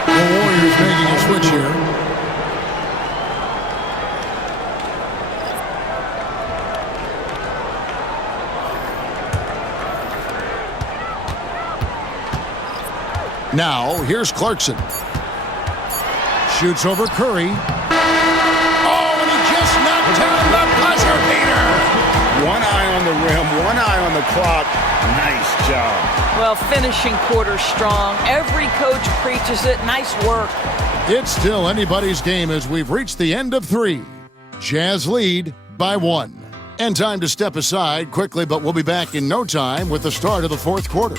The Warriors making a switch here. Now, here's Clarkson. Shoots over Curry. Oh, and he just knocked down the buzzer beater. One eye on the rim, one eye on the clock. Nice job. Well, finishing quarter strong. Every coach preaches it. Nice work. It's still anybody's game as we've reached the end of 3. Jazz lead by 1. And time to step aside quickly, but we'll be back in no time with the start of the 4th quarter.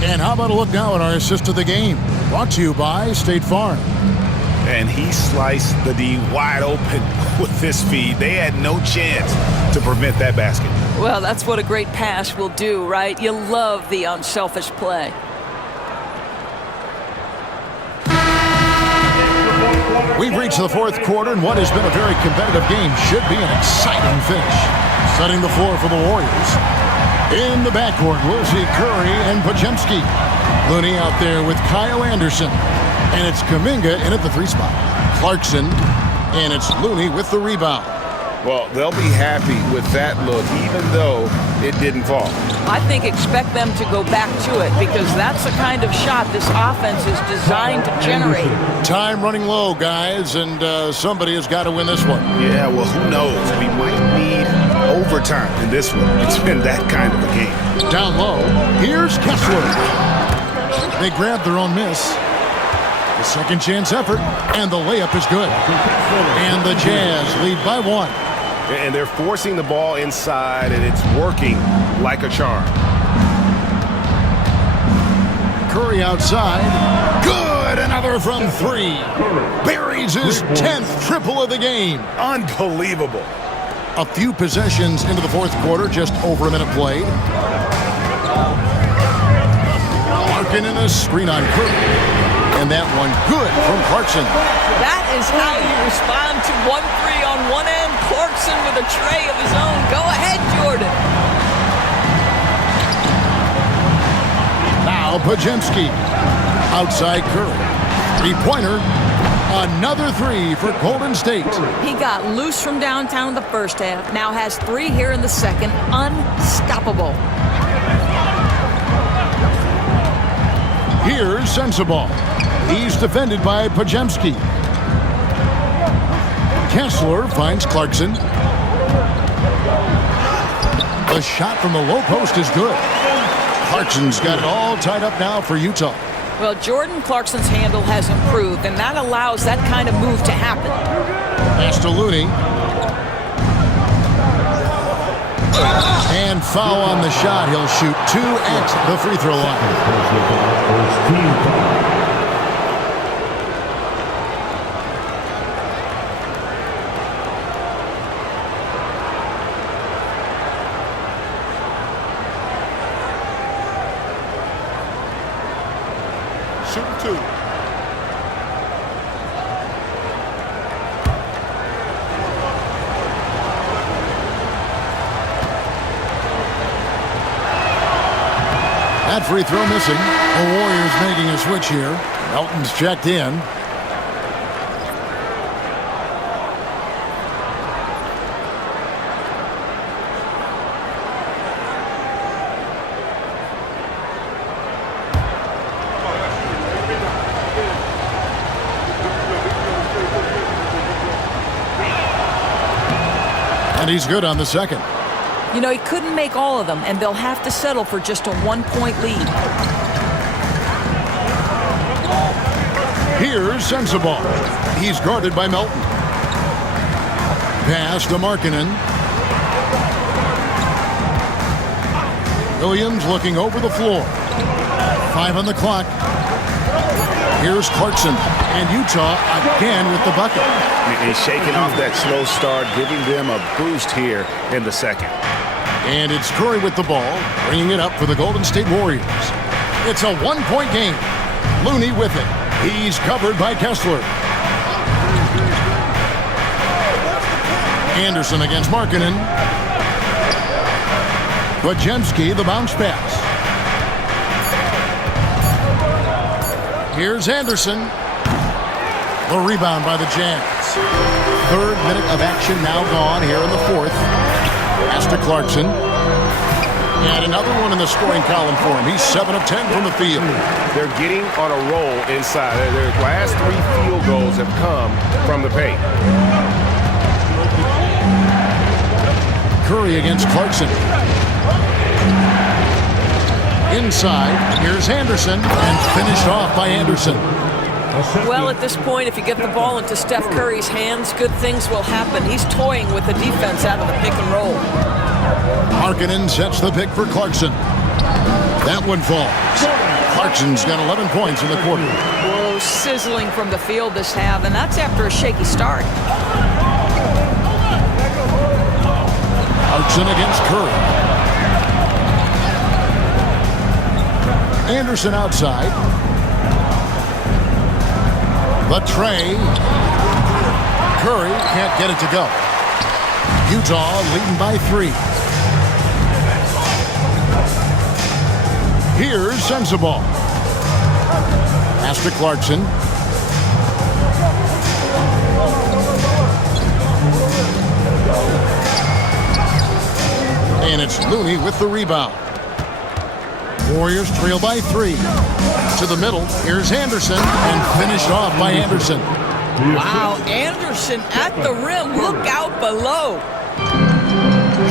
And how about a look now at our assist of the game? Brought to you by State Farm. And he sliced the D wide open with this feed. They had no chance to prevent that basket. Well, that's what a great pass will do, right? You love the unselfish play. We've reached the 4th quarter, and what has been a very competitive game should be an exciting finish. Setting the floor for the Warriors. In the backcourt, we'll see Curry and Podziemski. Looney out there with Kyle Anderson. And it's Kuminga in at the 3 spot. Clarkson, and it's Looney with the rebound. Well, they'll be happy with that look, even though it didn't fall. I think expect them to go back to it because that's the kind of shot this offense is designed to generate. Time running low, guys, and somebody has got to win this one. Yeah, well, who knows? We might need overtime in this one. It's been that kind of a game. Down low, here's Kessler. They grabbed their own miss. The second chance effort, and the layup is good. And the Jazz lead by 1. And they're forcing the ball inside, and it's working like a charm. Curry outside. Good! Another from three. Buries his 10th triple of the game. Unbelievable. A few possessions into the fourth quarter, just over a minute played. Larkin in a screen on Curry. And that one good from Clarkson. That is how you respond to 1-3 on one end. Clarkson with a tray of his own. Go ahead, Jordan. Now Pajemski. Outside Curry. Three-pointer. Another three for Golden State. He got loose from downtown in the first half. Now has three here in the second. Unstoppable. Here's Sensabaugh. He's defended by Pajemski. Kessler finds Clarkson. The shot from the low post is good. Clarkson's got it all tied up now for Utah. Well, Jordan Clarkson's handle has improved, and that allows that kind of move to happen. Pass to Looney. And foul on the shot. He'll shoot two at the free throw line. Shooting two. That free throw missing. The Warriors making a switch here. Melton's checked in. And he's good on the second. You know, he couldn't make all of them, and they'll have to settle for just a one-point lead. Here's Sensabaugh. He's guarded by Melton. Pass to Markkanen. Williams looking over the floor. 5 on the clock. Here's Clarkson. And Utah again with the bucket. He's shaking off that slow start, giving them a boost here in the second. And it's Curry with the ball, bringing it up for the Golden State Warriors. It's a one-point game. Looney with it. He's covered by Kessler. Anderson against Markkanen. Pajemski, the bounce pass. Here's Anderson. The rebound by the Jazz. Third minute of action now gone here in the fourth. Pass to Clarkson. And another one in the scoring column for him. He's 7 of 10 from the field. They're getting on a roll inside. Their last 3 field goals have come from the paint. Curry against Clarkson. Inside, here's Anderson, and finished off by Anderson. Well, at this point, if you get the ball into Steph Curry's hands, good things will happen. He's toying with the defense out of the pick and roll. Markkanen sets the pick for Clarkson. That one falls. Clarkson's got 11 points in the quarter. Whoa, sizzling from the field this half, and that's after a shaky start. Clarkson against Curry. Anderson outside. The tray. Curry can't get it to go. Utah leading by 3. Here's Sensabaugh. Pass to Clarkson. And it's Looney with the rebound. Warriors trail by 3. To the middle, here's Anderson, and finished off by Anderson. Wow, Anderson at the rim. Look out below.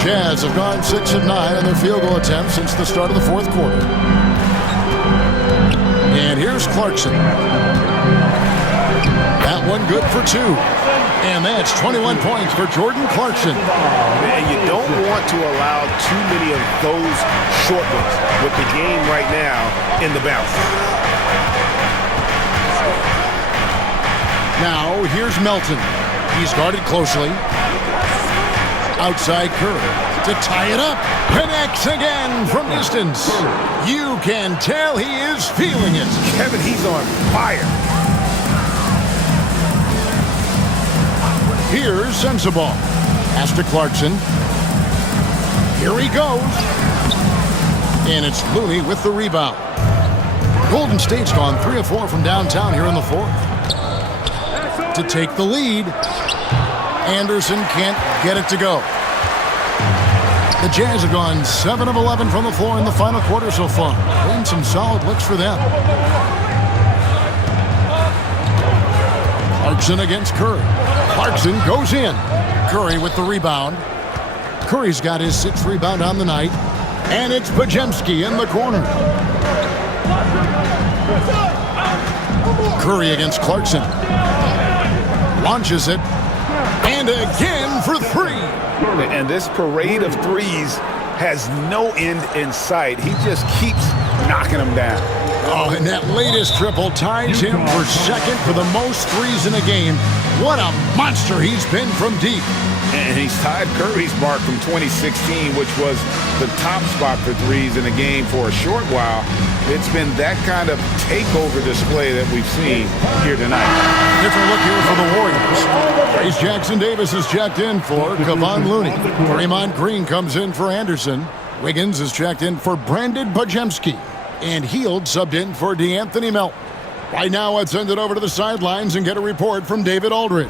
Jazz have gone 6 of 9 on their field goal attempts since the start of the fourth quarter. And here's Clarkson. That one good for 2. And that's 21 points for Jordan Clarkson. And you don't want to allow too many of those short ones with the game right now in the balance. Now, here's Melton. He's guarded closely. Outside Curry to tie it up. Connects again from distance. You can tell he is feeling it. Kevin, he's on fire. Here's Sensabaugh. Pass to Clarkson. Here he goes. And it's Looney with the rebound. Golden State's gone 3 of 4 from downtown here in the 4th. To take the lead. Anderson can't get it to go. The Jazz have gone 7 of 11 from the floor in the final quarter so far. Been some solid looks for them. Clarkson against Curry. Clarkson goes in. Curry with the rebound. Curry's got his 6th rebound on the night. And it's Podziemski in the corner. Curry against Clarkson. Launches it. And again for 3. And this parade of threes has no end in sight. He just keeps knocking them down. Oh, and that latest triple ties him for 2nd for the most threes in a game. What a monster he's been from deep. And he's tied Curry's mark from 2016, which was the top spot for threes in a game for a short while. It's been that kind of takeover display that we've seen here tonight. Different look here for the Warriors. Trace Jackson-Davis is checked in for Kevon Looney. Draymond Green comes in for Anderson. Wiggins is checked in for Brandon Podziemski. And Hield subbed in for DeAnthony Melton. Right now, let's send it over to the sidelines and get a report from David Aldridge.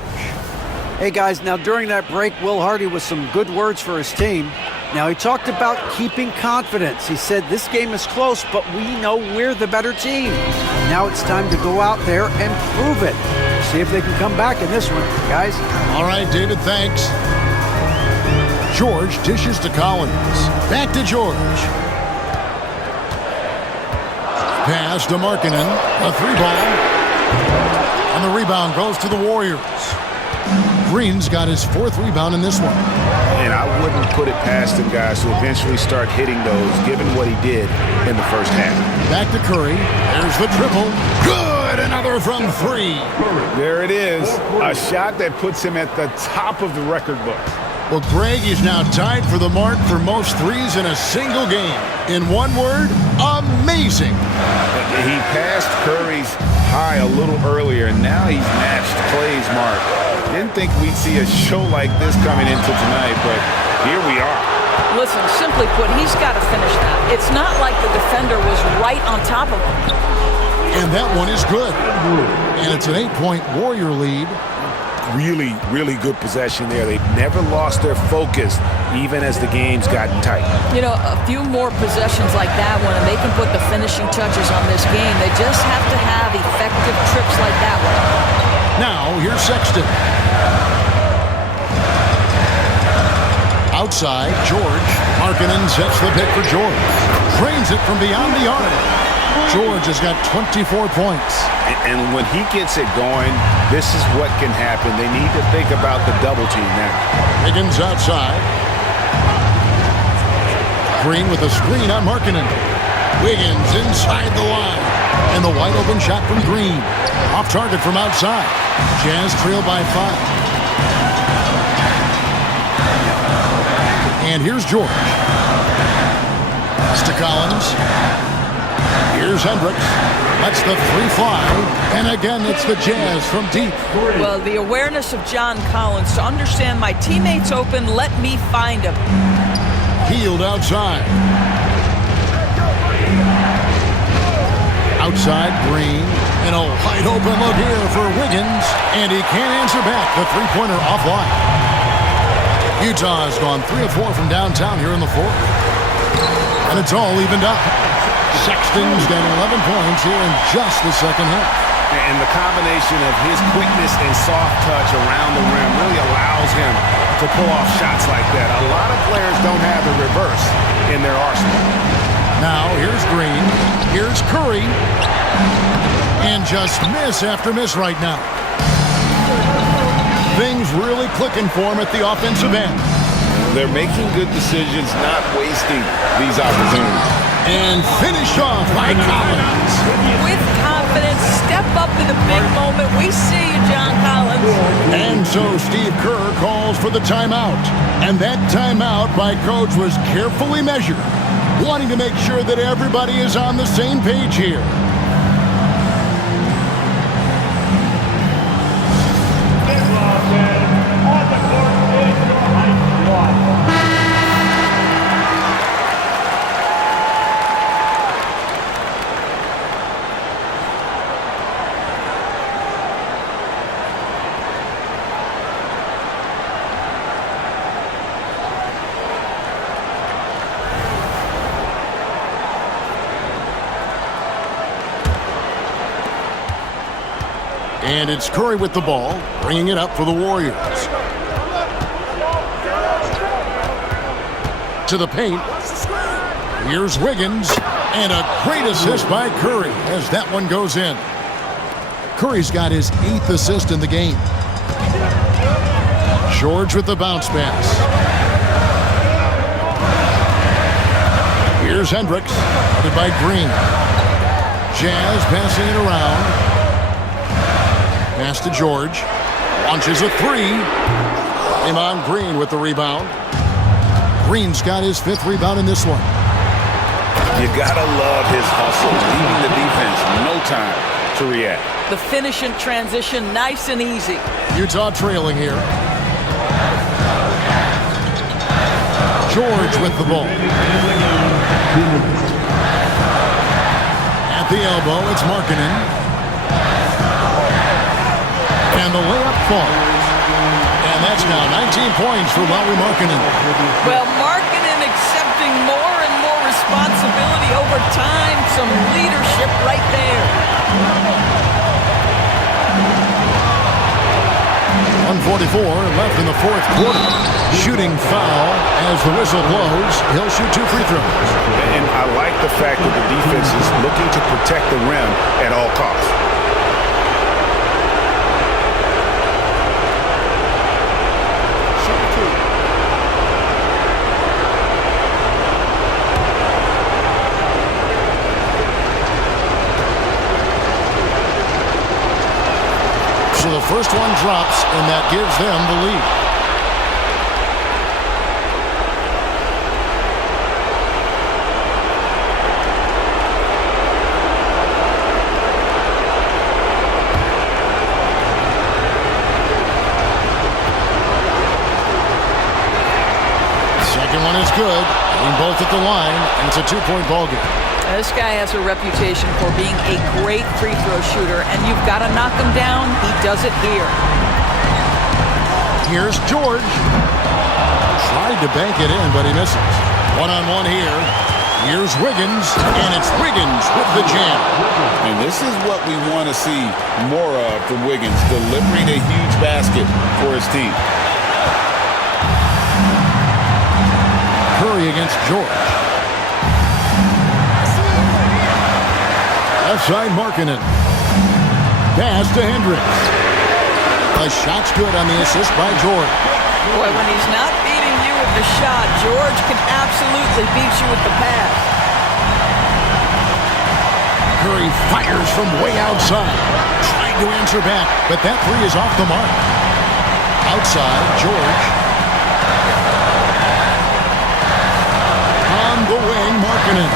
Hey, guys, now during that break, Will Hardy with some good words for his team. Now, he talked about keeping confidence. He said this game is close, but we know we're the better team. Now it's time to go out there and prove it. See if they can come back in this one, guys. All right, David, thanks. George dishes to Collins. Back to George. Pass to Markkanen. A 3-ball. And the rebound goes to the Warriors. Green's got his 4th rebound in this one. And I wouldn't put it past him, guys, to eventually start hitting those, given what he did in the first half. Back to Curry. There's the triple. Good! Another from 3. There it is. A shot that puts him at the top of the record book. Well, Greg is now tied for the mark for most threes in a single game. In one word, amazing. He passed Curry's high a little earlier, and now he's matched Clay's mark. Didn't think we'd see a show like this coming into tonight, but here we are. Listen, simply put, he's got to finish that. It's not like the defender was right on top of him. And that one is good. And it's an 8-point Warrior lead. Really, really good possession there. They've never lost their focus, even as the game's gotten tight. You know, a few more possessions like that one, and they can put the finishing touches on this game. They just have to have effective trips like that one. Now, here's Sexton. Outside, George. Markkanen sets the pick for George. Drains it from beyond the arc. George has got 24 points. And when he gets it going, this is what can happen. They need to think about the double team now. Higgins outside. Green with a screen on Markkanen. Wiggins inside the line. And the wide open shot from Green. Off target from outside. Jazz trail by 5. And here's George. Pass to Collins. Here's Hendricks. Lets the 3 fly. And again, it's the Jazz from deep. Well, the awareness of John Collins to understand my teammate's open, let me find him. Hield outside. Outside, Green. And a wide open look here for Wiggins. And he can't answer back. The 3-pointer offline. Utah has gone 3 of 4 from downtown here in the 4th. And it's all evened up. Sexton's got 11 points here in just the second half. And the combination of his quickness and soft touch around the rim really allows him to pull off shots like that. A lot of players don't have the reverse in their arsenal. Now, here's Green. Here's Curry. And just miss after miss right now. things really clicking for him at the offensive end. They're making good decisions, not wasting these opportunities. And finish off by Collins. With confidence, step up in a big moment. We see you, John Collins. And so Steve Kerr calls for the timeout. And that timeout by Coach was carefully measured, wanting to make sure that everybody is on the same page here. On the court is your high squad. And it's Curry with the ball, bringing it up for the Warriors. To the paint. Here's Wiggins, and a great assist by Curry as that one goes in. Curry's got his 8th assist in the game. George with the bounce pass. Here's Hendricks, guarded by Green. Jazz passing it around. Pass to George. Launches a three. Iman Green with the rebound. Green's got his 5th rebound in this one. You gotta love his hustle, leaving the defense no time to react. The finish and transition, nice and easy. Utah trailing here. George with the ball. At the elbow, it's Markkanen. And the layup falls. And that's now 19 points for Lauri Markkanen. Well, Markkanen accepting more and more responsibility over time. Some leadership right there. 1:44 left in the 4th quarter. Shooting foul as the whistle blows. He'll shoot 2 free throws. And I like the fact that the defense is looking to protect the rim at all costs. So the first one drops, and that gives them the lead. Second one is good. Getting both at the line, and it's a 2-point ball game. This guy has a reputation for being a great free throw shooter, and you've got to knock him down. He does it here. Here's George. Tried to bank it in, but he misses. One-on-one here. Here's Wiggins, and it's Wiggins with the jam. And this is what we want to see more of from Wiggins, delivering a huge basket for his team. Curry against George. Left side Markkanen. Pass to Hendricks. The shot's good on the assist by George. Boy, when he's not beating you with the shot, George can absolutely beat you with the pass. Curry fires from way outside. Trying to answer back, but that three is off the mark. Outside, George. On the wing, Markkanen.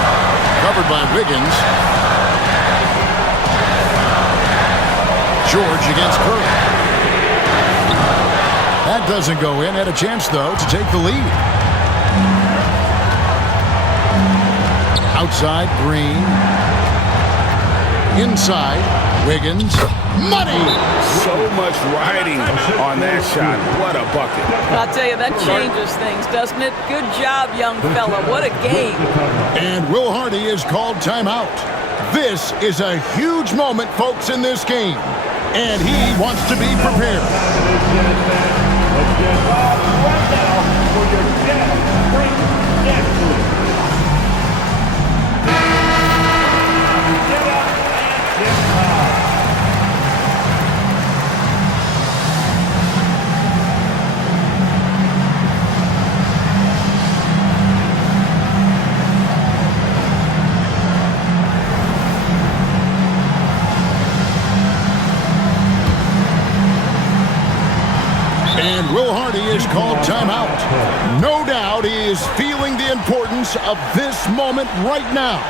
Covered by Wiggins. George against Curry. That doesn't go in. Had a chance, though, to take the lead. Outside, Green. Inside, Wiggins. Money! So much riding on that shot. What a bucket. I'll tell you, that changes things, doesn't it? Good job, young fella. What a game. And Will Hardy is called timeout. This is a huge moment, folks, in this game. And he wants to be prepared. Let's get right now for your spring dance move. Get up and get high. And Will Hardy is called timeout. No doubt he is feeling the importance of this moment right now.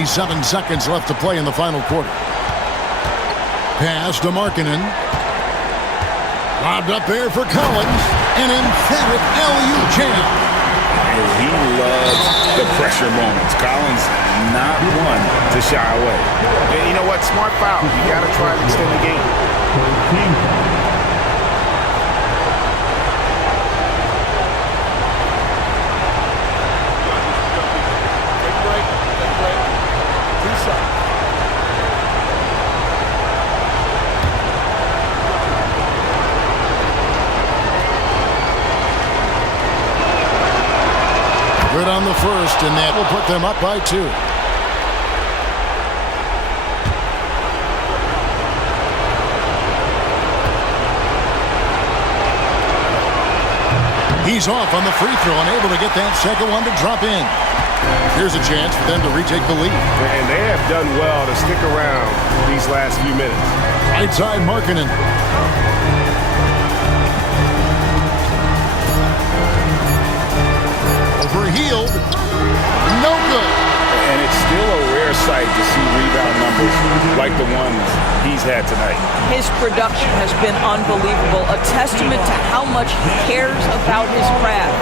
Seven seconds left to play in the final quarter. Pass to Markkanen. Lobbed up there for Collins. An emphatic LU jam. And he loves the pressure moments. Collins not one to shy away. And you know what? Smart foul. You got to try and extend the game. Good on the first, and that will put them up by 2. He's off on the free throw and able to get that second one to drop in. Here's a chance for them to retake the lead. And they have done well to stick around these last few minutes. Right side, Markkanen. Overhealed. No good. And it's still a rare sight to see rebound numbers like the ones he's had tonight. His production has been unbelievable, a testament to how much he cares about his craft.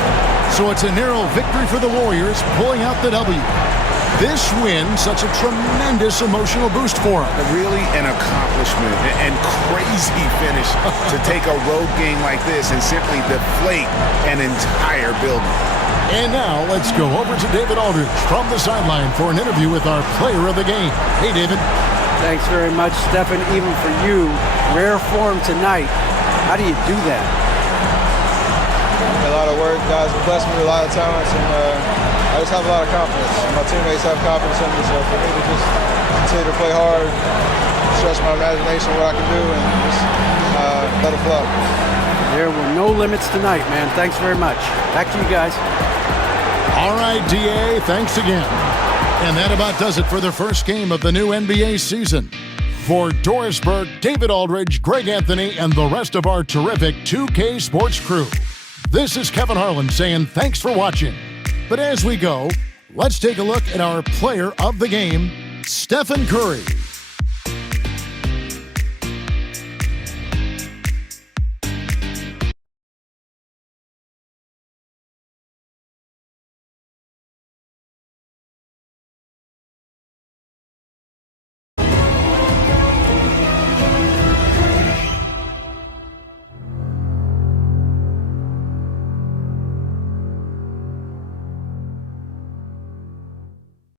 So it's a narrow victory for the Warriors, pulling out the W. This win, such a tremendous emotional boost for him. Really an accomplishment and crazy finish to take a road game like this and simply deflate an entire building. And now let's go over to David Aldridge from the sideline for an interview with our player of the game. Hey, David. Thanks very much, Stephen. Even for you, rare form tonight. How do you do that? A lot of work. Guys blessed me with a lot of talents, and I just have a lot of confidence. My teammates have confidence in me, so for me to just continue to play hard, stretch my imagination, what I can do, and just let it flow. There were no limits tonight, man. Thanks very much. Back to you guys. All right, DA, thanks again. And that about does it for the first game of the new NBA season. For Doris Burke, David Aldridge, Greg Anthony, and the rest of our terrific 2K Sports crew, this is Kevin Harlan saying thanks for watching. But as we go, let's take a look at our player of the game, Stephen Curry.